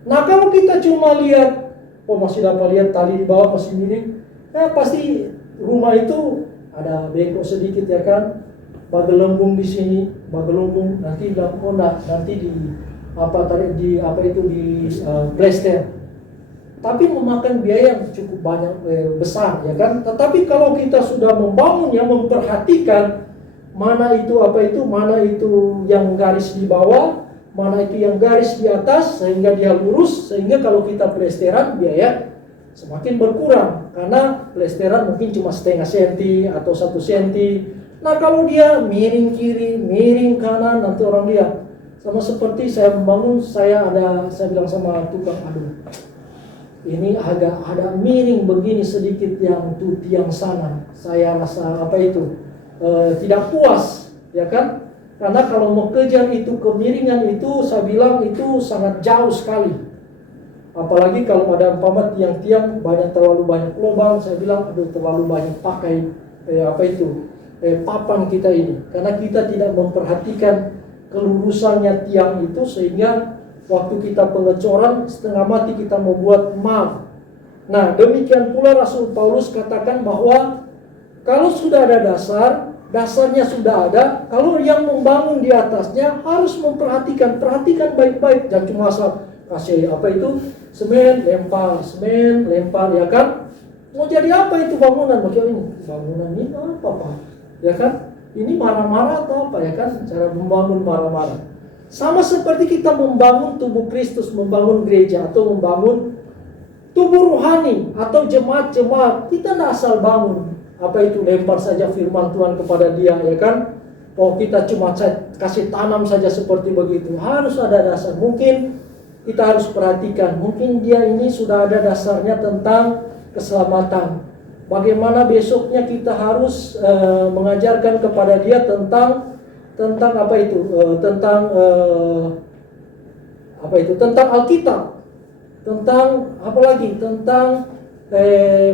Nah kalau kita cuma lihat, oh masih dapat lihat tali di bawah masih miring, nah pasti rumah itu ada bengkok sedikit ya kan, bagelembung di sini, bagelembung nanti nanti di plester. Tapi memakan biaya yang cukup banyak besar ya kan. Tetapi kalau kita sudah membangunnya, memperhatikan mana itu yang garis di bawah, mana itu yang garis di atas, sehingga dia lurus, sehingga kalau kita plesteran biaya semakin berkurang karena plesteran mungkin cuma setengah senti atau 1 senti. Nah kalau dia miring kiri, miring kanan, nanti orang lihat. Sama seperti saya membangun, saya bilang sama tukang, aduh ini agak ada miring begini sedikit yang tiang sana. Saya rasa tidak puas, ya kan? Karena kalau mau kejar itu kemiringan itu, saya bilang itu sangat jauh sekali. Apalagi kalau ada tiang-tiang terlalu banyak lubang, saya bilang aduh terlalu banyak pakai papan kita ini. Karena kita tidak memperhatikan kelurusannya tiang itu, sehingga waktu kita pengecoran setengah mati kita membuat mal. Nah demikian pula Rasul Paulus katakan bahwa kalau sudah ada dasarnya sudah ada, kalau yang membangun di atasnya harus perhatikan baik-baik. Jangan cuma asal kasih semen lempar ya kan. Mau jadi apa itu bangunan? Bangunan ini apa Pak? Ya kan? Ini marah-marah atau apa ya kan? Cara membangun marah-marah. Sama seperti kita membangun tubuh Kristus, membangun gereja atau membangun tubuh rohani atau jemaat-jemaat, kita tidak asal bangun. Lempar saja firman Tuhan kepada dia, ya kan? Oh kita cuma kasih tanam saja seperti begitu. Harus ada dasar. Mungkin kita harus perhatikan, mungkin dia ini sudah ada dasarnya tentang keselamatan. Bagaimana besoknya kita harus mengajarkan kepada dia tentang Alkitab, tentang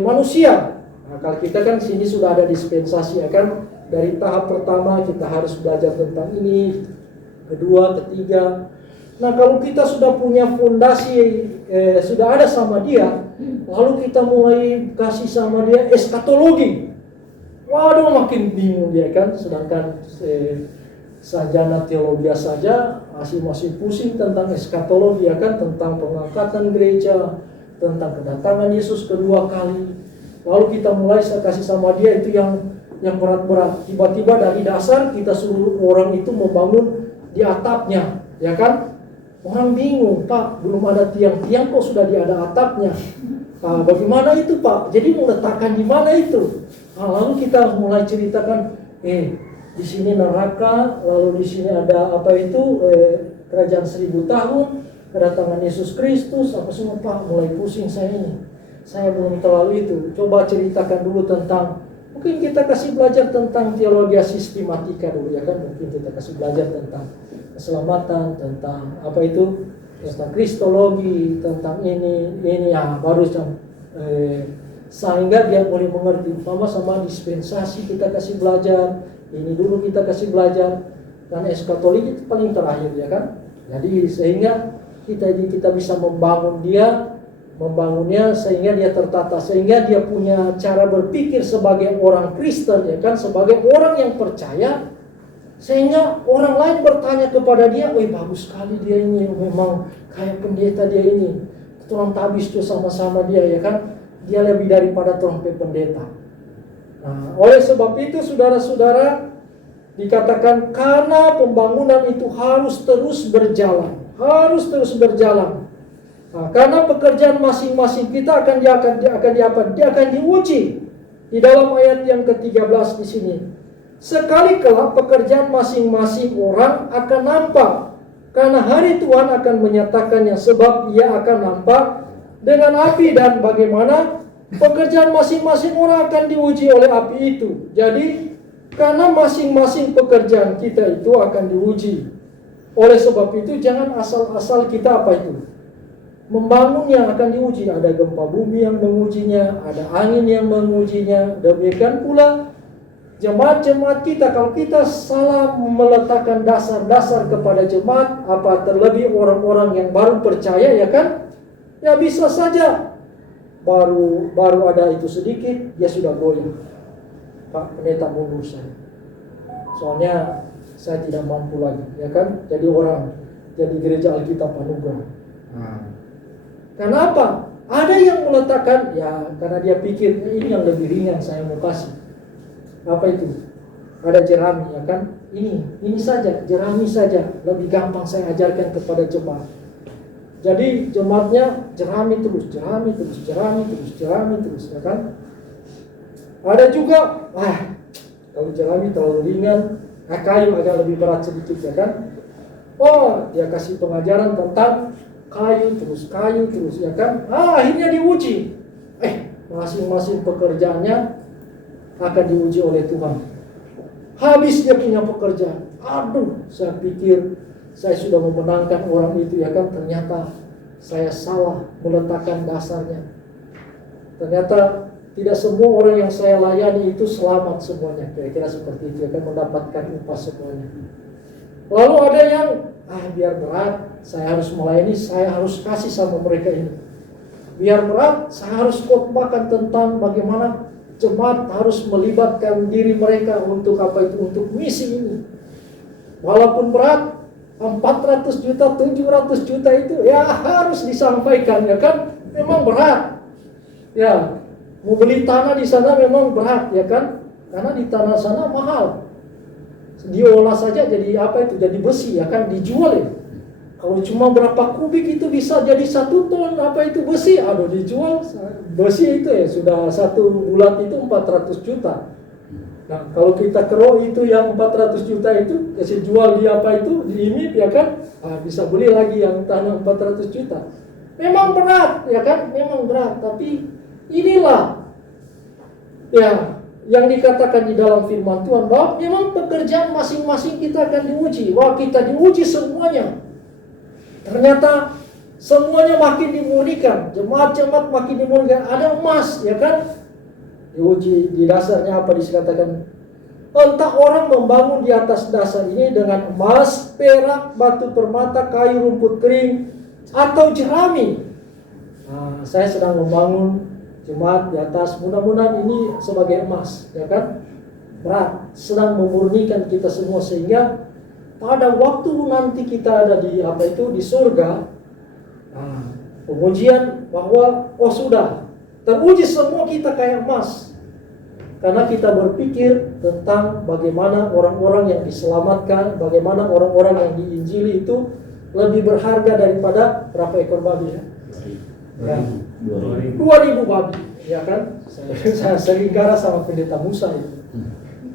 manusia. Nah, kalau kita kan sini sudah ada dispensasi ya kan, dari tahap pertama kita harus belajar tentang ini, kedua, ketiga. Nah kalau kita sudah punya fondasi, sudah ada sama dia, lalu kita mulai kasih sama dia eskatologi. Waduh makin bingung dia kan, sedangkan sarjana teologi saja masih pusing tentang eskatologi ya kan, tentang pengangkatan gereja, tentang kedatangan Yesus kedua kali. Lalu kita mulai saya kasih sama dia itu yang berat-berat. Tiba-tiba dari dasar kita suruh orang itu membangun di atapnya, ya kan? Orang bingung, Pak, belum ada tiang-tiang kok sudah ada atapnya. Nah, bagaimana itu Pak? Jadi mau letakkan di mana itu? Nah, lalu kita mulai ceritakan, di sini neraka, lalu di sini ada kerajaan 1000 tahun, kedatangan Yesus Kristus, apa semua Pak, mulai pusing saya ini. Saya belum terlalu itu. Coba ceritakan dulu tentang, mungkin kita kasih belajar tentang teologi sistematika dulu ya kan, mungkin kita kasih belajar tentang keselamatan, tentang tentang kristologi, tentang ini ya baru sehingga dia boleh mengerti. Sama dispensasi kita kasih belajar. Ini dulu kita kasih belajar, dan eskatologi itu paling terakhir ya kan. Jadi sehingga kita bisa membangunnya sehingga dia tertata, sehingga dia punya cara berpikir sebagai orang Kristen ya kan, sebagai orang yang percaya, sehingga orang lain bertanya kepada dia, bagus sekali dia ini, memang kayak pendeta dia ini, orang tabis tuh sama-sama dia ya kan, dia lebih daripada trompet pendeta. Nah, oleh sebab itu saudara-saudara, dikatakan karena pembangunan itu harus terus berjalan. Nah, karena pekerjaan masing-masing kita akan diuji. Di dalam ayat yang ke-13 di sini. Sekali kelak pekerjaan masing-masing orang akan nampak, karena hari Tuhan akan menyatakannya, sebab ia akan nampak dengan api, dan bagaimana pekerjaan masing-masing orang akan diuji oleh api itu. Jadi karena masing-masing pekerjaan kita itu akan diuji. Oleh sebab itu jangan asal-asal kita membangun yang akan diuji. Ada gempa bumi yang mengujinya, ada angin yang mengujinya. Demikian pula jemaat-jemaat kita, kalau kita salah meletakkan dasar-dasar kepada jemaat, apa terlebih orang-orang yang baru percaya, ya kan? Ya bisa saja baru ada itu sedikit, dia sudah goyah. Pak pendeta mundur saya. Soalnya saya tidak mampu lagi, ya kan? Jadi gereja Alkitab Anugerah. Kenapa? Ada yang meletakkan, ya karena dia pikir ini yang lebih ringan saya mau kasih. Apa itu? Ada jerami, ya kan? Ini saja, jerami saja, lebih gampang saya ajarkan kepada jemaat. Jadi jemaatnya jerami terus, ya kan? Ada juga, kalau jerami terlalu ringan, kayu agak lebih berat sedikit, ya kan? Oh, dia kasih pengajaran tentang kayu terus, ya kan? Akhirnya diuji. Masing-masing pekerjaannya akan diuji oleh Tuhan. Habis dia punya pekerjaan. Aduh, saya pikir saya sudah memenangkan orang itu, ya kan? Ternyata saya salah meletakkan dasarnya. Ternyata tidak semua orang yang saya layani itu selamat semuanya. Kira-kira seperti itu, ya kan? Mendapatkan upah semuanya. Lalu ada yang biar berat, saya harus melayani, saya harus kasih sama mereka ini. Biar berat, saya harus khotbahkan tentang bagaimana jemaat harus melibatkan diri mereka untuk apa itu, untuk misi ini. Walaupun berat, 400 juta, 700 juta itu ya harus disampaikan, ya kan? Memang berat. Ya, mau beli tanah di sana memang berat, ya kan? Karena di tanah sana mahal. Diolah saja jadi apa itu, jadi besi, ya kan? Dijual ya. Kalau cuma berapa kubik itu bisa jadi 1 ton apa itu besi, dijual besi itu ya sudah 1 bulat itu 400 juta. Nah kalau kita kerok itu yang 400 juta itu kasih jual di apa itu di IMIP, ya kan, bisa beli lagi yang tanah 400 juta. Memang berat, ya kan, memang berat, tapi inilah ya yang dikatakan di dalam firman Tuhan bahwa memang pekerjaan masing-masing kita akan diuji. Wah, kita diuji semuanya. Ternyata semuanya makin dimurnikan, jemaat-jemaat makin dimurnikan. Ada emas, ya kan? Diuji di dasarnya apa dikatakan? Entah orang membangun di atas dasar ini dengan emas, perak, batu permata, kayu, rumput kering, atau jerami. Saya sedang membangun jemaat di atas, mudah-mudahan ini sebagai emas, ya kan? Berat, sedang memurnikan kita semua sehingga pada waktu nanti kita ada di apa itu di surga, pengujian bahwa sudah teruji semua kita kayak emas, karena kita berpikir tentang bagaimana orang-orang yang diselamatkan, bagaimana orang-orang yang diinjili itu lebih berharga daripada berapa ekor babi ya? 2.000 babi, ya kan? Saya sering garah sama pendeta Musa itu.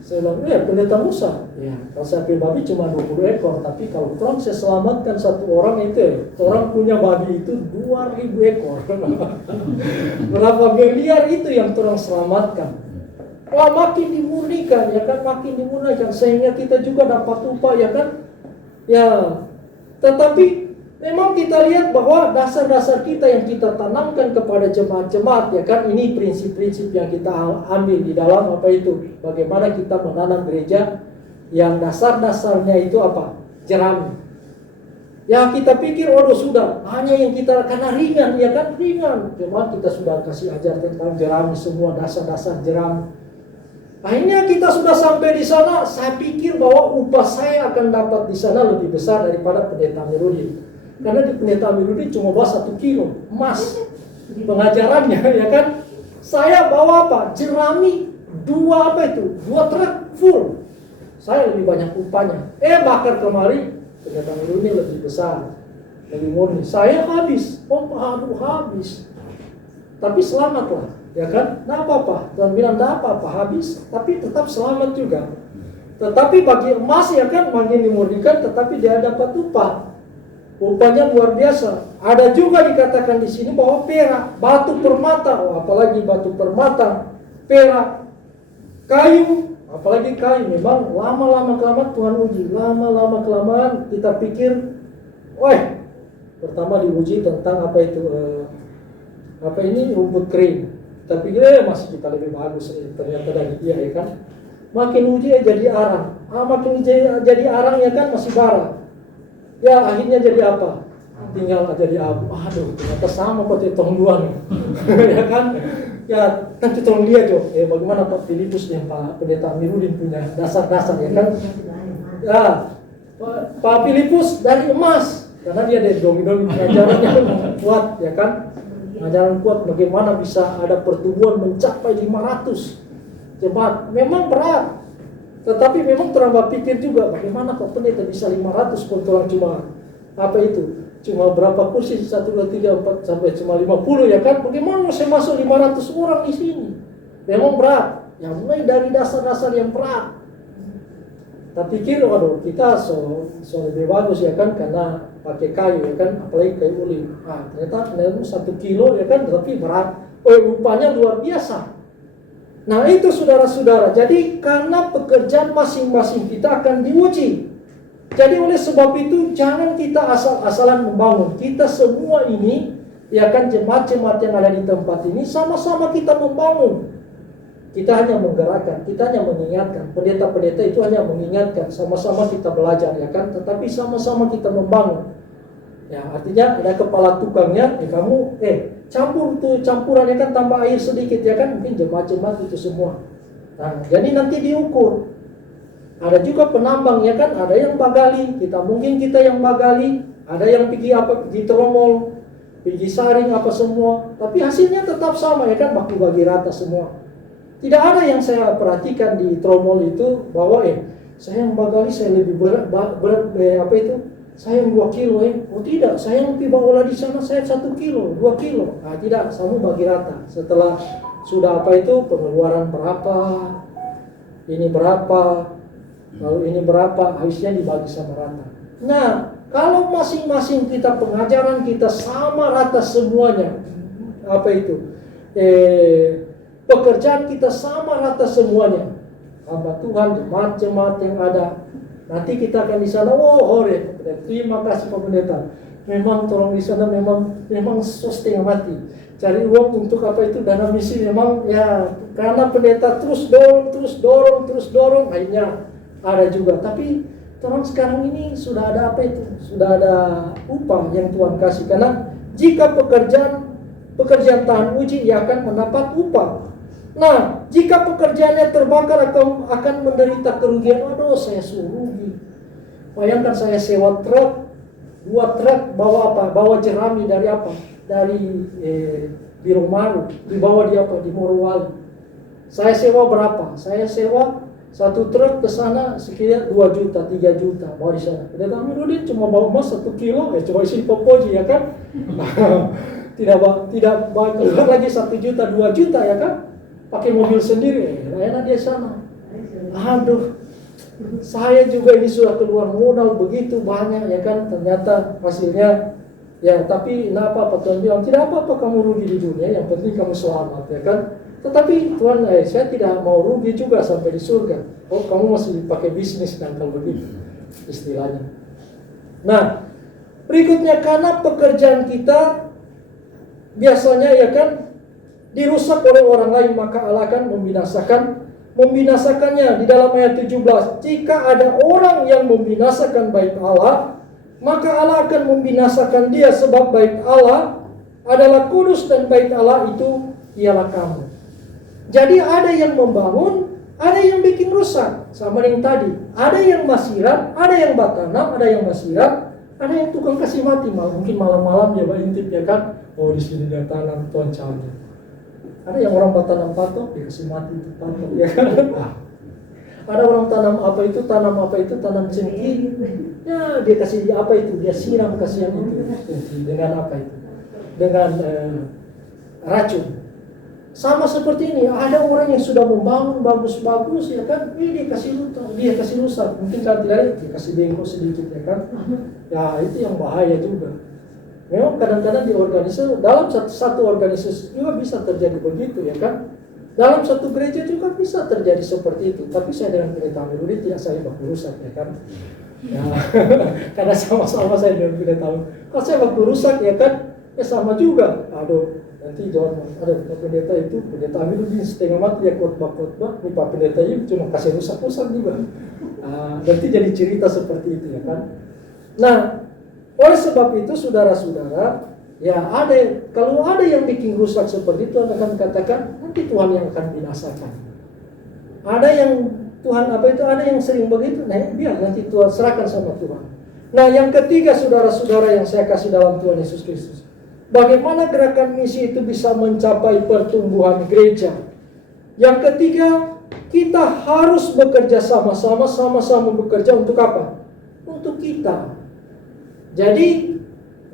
Saya bilang, pendeta Musa, ya, kalau saya pilih babi cuma 20 ekor, tapi kalau orang saya selamatkan 1 orang itu, orang punya babi itu 2.000 ekor. Berapa miliar itu yang orang selamatkan. Wah, makin dimurnikan, ya kan, makin dimurnikan, sehingga kita juga dapat upah, ya kan. Ya, tetapi memang kita lihat bahwa dasar-dasar kita yang kita tanamkan kepada jemaat-jemaat, ya kan, ini prinsip-prinsip yang kita ambil di dalam apa itu, bagaimana kita menanam gereja yang dasar-dasarnya itu apa? Jerami. Ya kita pikir, sudah, hanya yang kita, karena ringan, ya kan, ringan. Jemaat kita sudah kasih ajar tentang jerami, semua dasar-dasar jerami. Akhirnya kita sudah sampai di sana, saya pikir bahwa upah saya akan dapat di sana lebih besar daripada pendeta Amirudin. Karena di pendeta Amirudin cuma bawa 1 kilo emas pengajarannya, ya kan. Saya bawa apa? Jerami 2 truk full. Saya lebih banyak upahnya. Bakar kemari pendeta Amirudin lebih besar, lebih murni. Saya habis, habis. Tapi selamatlah, ya kan. Nah apa-apa, Tuhan bilang tidak apa-apa, habis, tapi tetap selamat juga. Tetapi bagi emas, ya kan, makin dimurnikan, tetapi dia dapat upah. Upahnya luar biasa. Ada juga dikatakan di sini bahwa perak, batu permata, apalagi batu permata, perak, kayu, apalagi kayu. Memang lama-lama kelamaan Tuhan uji, lama-lama kelamaan kita pikir, pertama diuji tentang apa itu, rumput kering. Kita pikir masih kita lebih bagus, ternyata dari dia, ya kan. makin uji jadi arang. Makin jadi arang ya kan masih bara. Ya akhirnya jadi apa? Tinggal jadi abu. Aduh, ternyata sama kok tolong duluan. Ya kan? Ya nanti tolong lihat Jo. Bagaimana Pak Filipus dan Pak Pendeta Amiruddin punya dasar-dasar ya kan? Ya, Pak Filipus dari emas karena dia dari domi-domi pengajaran yang kuat ya kan? Pengajaran kuat bagaimana bisa ada pertumbuhan mencapai 500 jemaat. Memang berat. Tetapi memang terambah pikir juga bagaimana Pak Pendeta bisa 500 kontrol cuma apa itu? Cuma berapa kursi 1, 2, 3, 4 sampai cuma 50 ya kan? Bagaimana saya masuk 500 orang di sini? Memang berat. Ya mulai dari dasar-dasar yang berat. Tapi pikir waduh kita so lebih bagus ya kan karena pakai kayu ya kan, apalagi kayu ulin. Ternyata 1 kilo ya kan, tapi berat. Rupanya luar biasa. Nah itu saudara-saudara, jadi karena pekerjaan masing-masing kita akan diuji. Jadi oleh sebab itu jangan kita asal-asalan membangun. Kita semua ini, ya kan jemaat-jemaat yang ada di tempat ini sama-sama kita membangun. Kita hanya menggerakkan, kita hanya mengingatkan. Pendeta-pendeta itu hanya mengingatkan, sama-sama kita belajar ya kan. Tetapi sama-sama kita membangun. Ya artinya ada kepala tukangnya, kamu campur tuh campurannya kan tambah air sedikit ya kan, mungkin jemaat-jemaat itu semua. Nah, jadi nanti diukur. Ada juga penambang ya kan, ada yang bagali, kita yang bagali, ada yang pergi tromol, pergi saring apa semua, tapi hasilnya tetap sama ya kan, baku bagi rata semua. Tidak ada yang saya perhatikan di tromol itu bahwa saya yang bagali saya lebih berat apa itu? Saya yang 2 kilo oh tidak, saya yang lebih bawa di sana saya 1 kilo, 2 kilo. Tidak, sama bagi rata. Setelah sudah apa itu pengeluaran berapa, ini berapa, lalu ini berapa, habisnya dibagi sama rata. Nah, kalau masing-masing kita pengajaran kita sama rata semuanya, apa itu? Pekerjaan kita sama rata semuanya. Hamba Tuhan, jemaat-jemaat yang ada. Nanti kita akan di sana, terima kasih Pak Pendeta. Memang tolong di sana memang setengah mati. Cari uang untuk apa itu dana misi memang ya karena pendeta terus dorong, akhirnya ada juga. Tapi tolong sekarang ini sudah ada apa itu? Sudah ada upah yang Tuhan kasih. Karena jika pekerjaan tahan uji, ia akan mendapat upah. Nah, jika pekerjaannya terbakar akan menderita kerugian. Aduh, saya rugi. Bayangkan saya sewa truk, 2 truk bawa apa? Bawa jerami dari apa? Dari Biromaru, dibawa di apa? Di Morowali. Saya sewa berapa? Saya sewa 1 truk ke sana sekitar 2 juta, 3 juta bawa di sana. Pendeta Amiruddin cuma bawa emas 1 kilo, coba isi popoji ya kan? tidak keluar lagi 1 juta, 2 juta ya kan? Pakai mobil sendiri, enak dia sana. Aduh, saya juga ini sudah keluar modal begitu banyak ya kan, ternyata hasilnya ya tapi kenapa Pak Tuhan bilang tidak apa-apa kamu rugi di dunia, yang penting kamu selamat ya kan. Tetapi Tuhan saya tidak mau rugi juga sampai di surga. Oh kamu masih pakai bisnis dan kalau begitu istilahnya. Nah berikutnya karena pekerjaan kita biasanya ya kan dirusak oleh orang lain, maka Allah akan membinasakannya. Di dalam ayat 17, jika ada orang yang membinasakan bait Allah, maka Allah akan membinasakan dia, sebab bait Allah adalah kudus dan bait Allah itu ialah kamu. Jadi ada yang membangun, ada yang bikin rusak. Sama yang tadi, ada yang masirat, ada yang batanam, ada yang masirat, ada yang tukang kasih mati. Mungkin malam-malam dia intip ya kan, oh di sini dia tanam Tuhan cabut. Ada yang orang tanam patok, dikasih mati itu patok ya kan. Ada orang tanam apa itu, tanam cengkih. Ya dia kasih apa itu, dia siram kasihan itu dengan apa itu, dengan racun. Sama seperti ini, ada orang yang sudah membangun bagus-bagus ya kan, dia kasih rusak. Mungkin kalau tidak dia kasih bengkok sedikit ya kan. Ya itu yang bahaya juga. Memang kadang-kadang di organisasi, dalam satu organisasi juga bisa terjadi begitu ya kan. Dalam satu gereja juga bisa terjadi seperti itu. Tapi saya dengan Pendeta Amiruddin tidak saya baku rusak ya kan. Ya, karena sama-sama saya dengan Pendeta Amiruddin. Kalau saya baku rusak ya kan, ya sama juga. Aduh, Nanti jangan ada Pak Pendeta itu, Pendeta Amir ini setengah mati ya khotbah, ini Pak Pendeta itu cuma kasih rusak-rusak juga. Nanti jadi cerita seperti itu ya kan. Nah, oleh sebab itu saudara-saudara, ya kalau ada yang bikin rusak seperti itu, Anda akan katakan nanti Tuhan yang akan binasakan. Ada yang Tuhan ada yang sering begitu, nah biar nanti Tuhan serahkan sama Tuhan. Nah, yang ketiga saudara-saudara yang saya kasih dalam Tuhan Yesus Kristus, bagaimana gerakan misi itu bisa mencapai pertumbuhan gereja. Yang ketiga, kita harus bekerja sama-sama bekerja untuk apa? Untuk kita. Jadi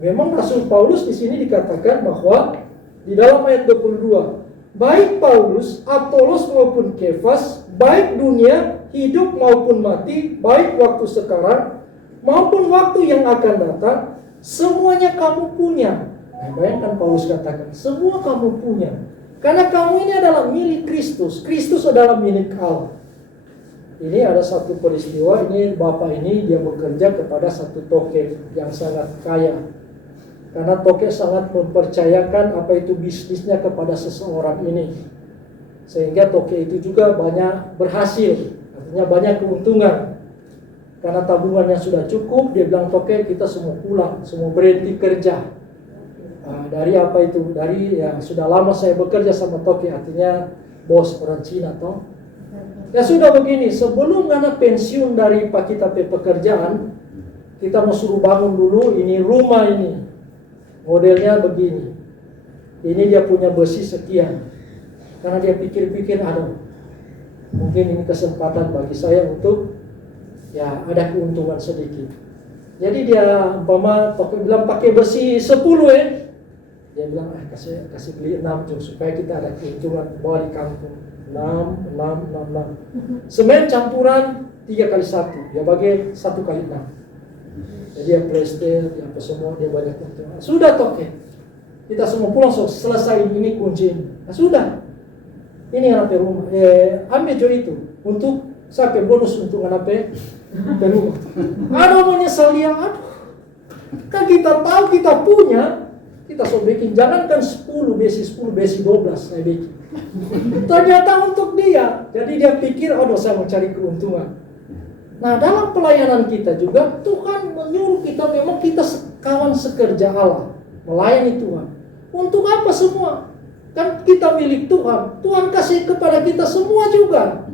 memang Rasul Paulus di sini dikatakan bahwa di dalam ayat 22, baik Paulus, Apolos maupun Kefas, baik dunia hidup maupun mati, baik waktu sekarang maupun waktu yang akan datang, semuanya kamu punya. Nah, bayangkan Paulus katakan, semua kamu punya. Karena kamu ini adalah milik Kristus. Kristus adalah milik Allah. Ini ada satu peristiwa, ini bapak ini dia bekerja kepada satu toke yang sangat kaya. Karena toke sangat mempercayakan apa itu bisnisnya kepada seseorang ini. Sehingga toke itu juga banyak berhasil, artinya banyak keuntungan. Karena tabungannya sudah cukup, dia bilang toke kita semua pulang, semua berhenti kerja. Dari apa itu? Dari ya sudah lama saya bekerja sama toke, artinya bos orang Cina toh. Ya sudah begini, sebelum anak pensiun dari kita pekerjaan, kita mau suruh bangun dulu ini rumah ini. Modelnya begini. Ini dia punya besi sekian. Karena dia pikir-pikir, aduh, mungkin ini kesempatan bagi saya untuk ya ada keuntungan sedikit. Jadi dia bilang pakai besi 10 ya. Dia bilang kasih beli 6 supaya kita ada keuntungan bawa di kampung. 6. Semen campuran 3 kali 1. Dia bagi 1 kali 6. Jadi dia plaster, dia apa semua, dia banyak keuntungan. Sudah toke. Kita semua pulang selesai ini kunci. Nah, sudah. Ini anak rumah. Ambil jo itu untuk sampai bonus untuk anak rumah. Aduh menyesal dia. Aduh. Kan kita tahu kita punya. Kita so bikin, jangankan 10 besi 12 saya bikin. Ternyata untuk dia. Jadi dia pikir, aduh saya mau cari keuntungan. Nah dalam pelayanan kita juga, Tuhan menyuruh kita, memang kita kawan sekerja Allah. Melayani Tuhan. Untuk apa semua? Kan kita milik Tuhan. Tuhan kasih kepada kita semua juga.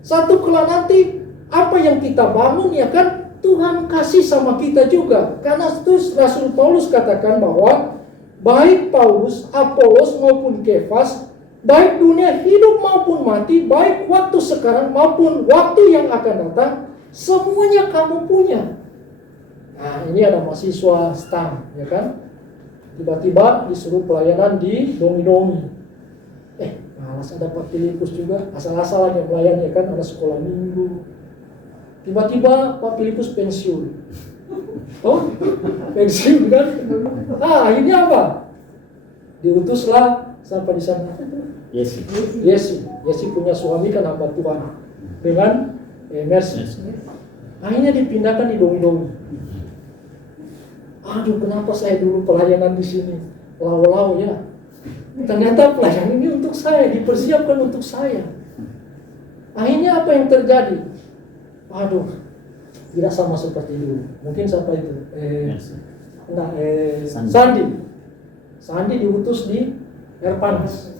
Satu kelak nanti, apa yang kita bangun ya kan, Tuhan kasih sama kita juga. Karena itu Rasul Paulus katakan bahwa baik Paulus, Apolos maupun Kefas, baik dunia hidup maupun mati, baik waktu sekarang maupun waktu yang akan datang, semuanya kamu punya. Nah ini ada mahasiswa STAM, ya kan? Tiba-tiba disuruh pelayanan di Dongi-Dongi. Malas ada Pak Filipus juga, asal-asalan yang melayani, ya kan? Ada sekolah minggu. Tiba-tiba Pak Filipus pensiun. Oh, pensiun kan? Akhirnya apa? Diutuslah sampai di sana. Yesi punya suami kan hamba Tuhan dengan Mercy. Akhirnya dipindahkan di Dongi-Dongi. Aduh, kenapa saya dulu pelayanan di sini? Lau-lau ya. Ternyata pelayanan ini untuk saya, dipersiapkan untuk saya. Akhirnya apa yang terjadi? Aduh, tidak sama seperti dulu. Mungkin sampai itu. Sandi diutus di air panas.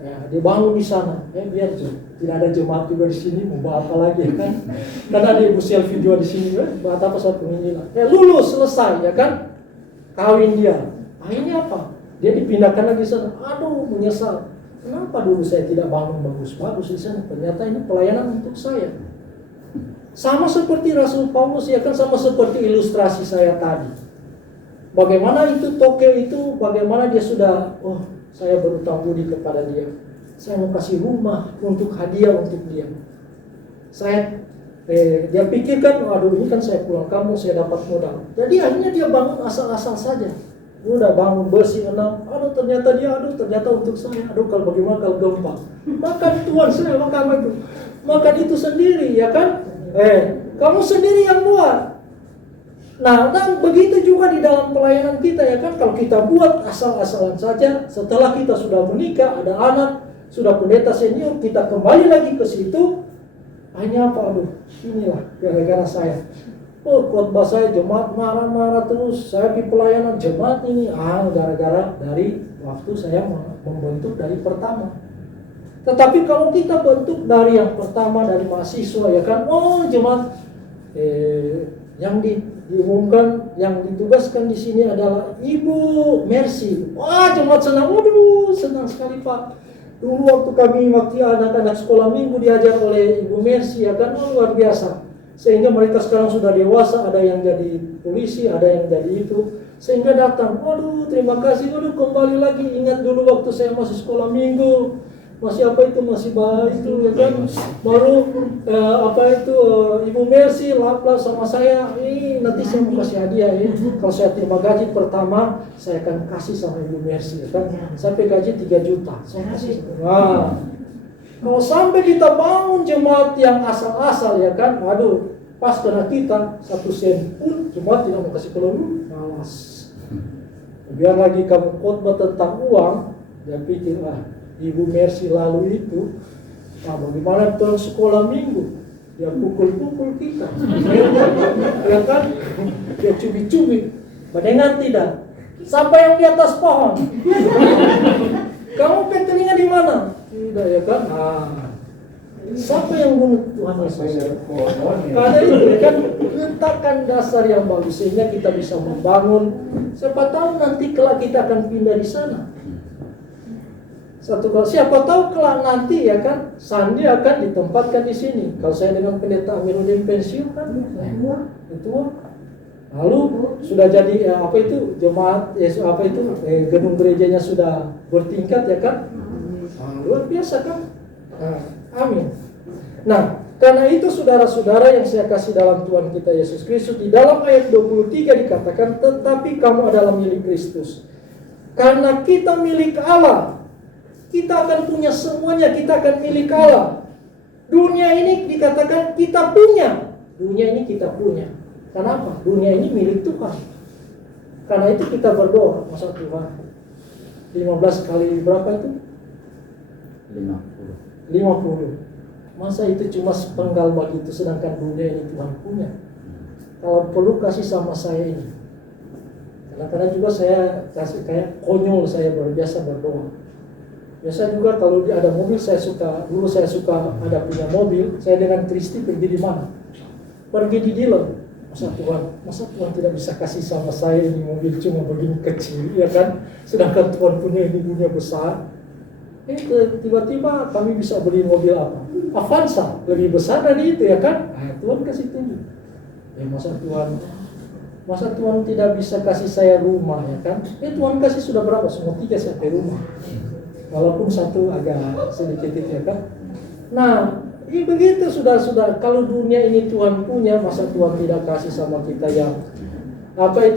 Ya, dibangun di sana. Biar tidak ada jemaat juga di sini. Mau buat apa lagi kan? Karena ada Ibu Selvi juga di sini. Buat apa saat penginjilan? Lulus selesai ya kan? Kawin dia. Akhirnya apa? Dia dipindahkan lagi di sana. Aduh, menyesal. Kenapa dulu saya tidak bangun bagus-bagus di sana? Ternyata ini pelayanan untuk saya. Sama seperti Rasul Paulus ya kan, sama seperti ilustrasi saya tadi. Bagaimana itu toke itu, bagaimana dia sudah, saya berutang budi kepada dia. Saya mau kasih rumah untuk hadiah untuk dia. Dia pikirkan, aduh ini kan saya pulang kampung, saya dapat modal. Jadi akhirnya dia bangun asal-asal saja. Dia udah bangun besi 6, ternyata untuk saya. Kalau bagaimana kalau gempa? Makan Tuhan saya, makan itu sendiri ya kan? Kamu sendiri yang buat. Nah, dan begitu juga di dalam pelayanan kita ya kan, kalau kita buat asal-asalan saja, setelah kita sudah menikah, ada anak, sudah pendeta senior, kita kembali lagi ke situ, hanya apa? Aduh, inilah gara-gara saya. Oh, khotbah saya jemaat marah-marah terus, saya di pelayanan jemaat ini, gara-gara dari waktu saya membentuk dari pertama. Tetapi kalau kita bentuk dari yang pertama, dari mahasiswa, ya kan, oh jemaat yang diumumkan, yang ditugaskan di sini adalah Ibu Mercy. Wah, jemaat senang, waduh, senang sekali Pak. Dulu waktu anak-anak sekolah minggu diajar oleh Ibu Mercy, ya kan, luar biasa. Sehingga mereka sekarang sudah dewasa, ada yang jadi polisi, ada yang jadi itu. Sehingga datang, waduh terima kasih, waduh kembali lagi, ingat dulu waktu saya masih sekolah minggu. Masih masih baik itu, ya kan. Baru Ibu Mercy lapla sama saya, ini nanti saya mau kasih hadiah ya. Kalau saya terima gaji pertama, saya akan kasih sama Ibu Mercy, ya kan. Sampai gaji 3 juta, saya kasih. Nah, kalau sampai kita bangun jemaat yang asal-asal, ya kan, aduh, pas kena kita 1 sen pun jemaat tidak mau kasih keluar, malas. Biar lagi kamu khotbah tentang uang, dia pikir, Ibu Mercy lalu itu, bagaimana pulang sekolah minggu, dia pukul-pukul kita, ya kan, dia cubit-cubit, mendengar tidak, sampai yang di atas pohon. Kamu telinga di mana? Tidak, ya kan? Siapa yang bunuh Tuhan Yesus? Karena itu, ya kan, letakkan dasar yang bagus sehingga kita bisa membangun. Siapa tahu nanti kelak kita akan pindah di sana. Siapa tahu kelak nanti, ya kan, Sandi akan ditempatkan di sini. Kalau saya dengan pendeta Aminuddin pensiun kan, itu. Lalu sudah jadi jemaat, gedung gerejanya sudah bertingkat, ya kan. Luar biasa kan. Amin. Nah, karena itu saudara-saudara yang saya kasih dalam Tuhan kita Yesus Kristus, di dalam ayat 23 dikatakan, tetapi kamu adalah milik Kristus. Karena kita milik Allah, kita akan punya semuanya, kita akan milik Allah. Dunia ini dikatakan kita punya. Dunia ini kita punya. Kenapa? Dunia ini milik Tuhan. Karena itu kita berdoa, masa Tuhan 15 kali berapa itu? 50. Masa itu cuma sepenggal begitu, sedangkan dunia ini Tuhan punya. Kalau perlu kasih sama saya ini. Kadang-kadang juga saya kasih kayak konyol, saya biasa berdoa. Biasa juga kalau ada mobil, saya suka ada punya mobil, saya dengan Kristi pergi di mana? Pergi di dealer. Masa Tuhan tidak bisa kasih sama saya ini mobil cuma begini kecil, ya kan? Sedangkan Tuhan punya ini dunia besar. Tiba-tiba kami bisa beli mobil apa? Avanza, lebih besar dari itu, ya kan? Tuhan kasih tunjuk. Masa Tuhan tidak bisa kasih saya rumah, ya kan? Tuhan kasih sudah berapa? Semua 3 sampai rumah. Walaupun 1 agak sedikit itu, ya kan? Nah, begitu sudah. Kalau dunia ini Tuhan punya, masa Tuhan tidak kasih sama kita yang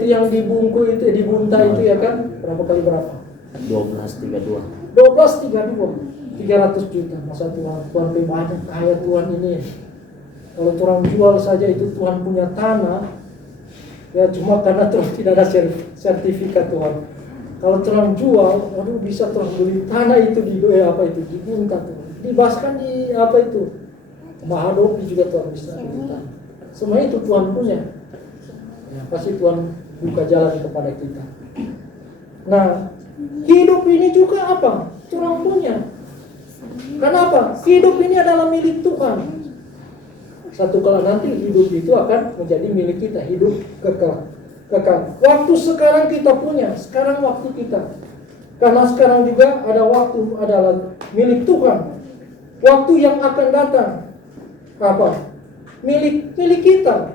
yang dibungku itu, dibunta itu, ya kan? Berapa kali berapa? 1232. 300 juta. Masa Tuhan banyak kaya Tuhan ini. Kalau orang jual saja itu Tuhan punya tanah, ya cuma karena Tuhan tidak ada sertifikat Tuhan. Kalau terang jual, bisa terang beli tanah itu dibungkat, dibaskan di Mahadopi juga Tuhan bisa beli tanah. Semua itu Tuhan punya. Ya, pasti Tuhan buka jalan kepada kita. Nah, hidup ini juga apa? Tuhan punya. Kenapa? Hidup ini adalah milik Tuhan. Satu kala nanti hidup itu akan menjadi milik kita, hidup kekal. Waktu sekarang kita punya, sekarang waktu kita. Karena sekarang juga ada waktu adalah milik Tuhan. Waktu yang akan datang apa? Milik kita.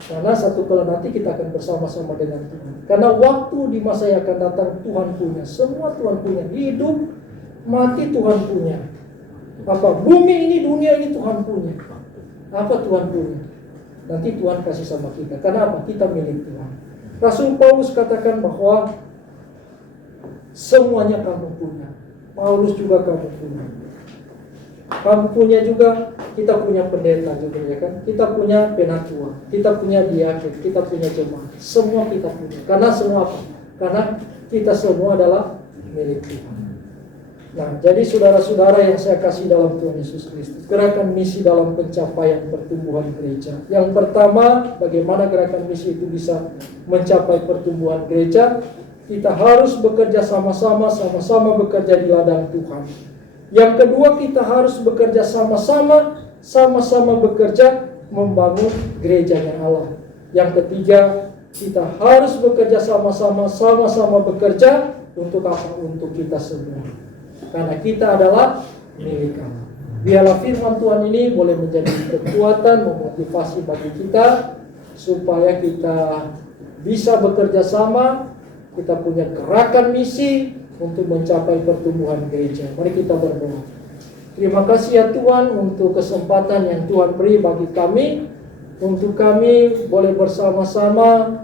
Karena satu kala nanti kita akan bersama-sama dengan Tuhan. Karena waktu di masa yang akan datang Tuhan punya, semua Tuhan punya. Hidup, mati Tuhan punya. Bumi ini, dunia ini Tuhan punya. Apa Tuhan punya? Nanti Tuhan kasih sama kita. Kenapa? Kita milik Tuhan. Rasul Paulus katakan bahwa semuanya kamu punya. Paulus juga kamu punya. Kamu punya juga, kita punya pendeta juga, ya kan? Kita punya penatua, kita punya diaken, kita punya jemaat. Semua kita punya. Karena semua apa? Karena kita semua adalah milik Tuhan. Nah, jadi saudara-saudara yang saya kasih dalam Tuhan Yesus Kristus, gerakan misi dalam pencapaian pertumbuhan gereja. Yang pertama, bagaimana gerakan misi itu bisa mencapai pertumbuhan gereja? Kita harus bekerja sama-sama, sama-sama bekerja di ladang Tuhan. Yang kedua, kita harus bekerja sama-sama, sama-sama bekerja membangun gerejanya Allah. Yang ketiga, kita harus bekerja sama-sama, sama-sama bekerja untuk apa? Untuk kita semua. Karena kita adalah milik Allah. Biarlah firman Tuhan ini boleh menjadi kekuatan, memotivasi bagi kita, supaya kita bisa bekerja sama, kita punya gerakan misi untuk mencapai pertumbuhan gereja. Mari kita berdoa. Terima kasih ya Tuhan untuk kesempatan yang Tuhan beri bagi kami, untuk kami boleh bersama-sama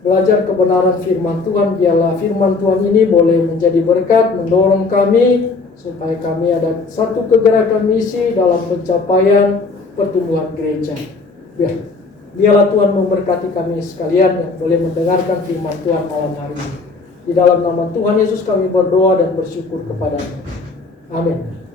belajar kebenaran firman Tuhan. Biarlah firman Tuhan ini boleh menjadi berkat, mendorong kami supaya kami ada satu kegerakan misi dalam pencapaian pertumbuhan gereja. Biarlah Tuhan memberkati kami sekalian yang boleh mendengarkan firman Tuhan malam hari ini. Di dalam nama Tuhan Yesus kami berdoa dan bersyukur kepada-Nya. Amin.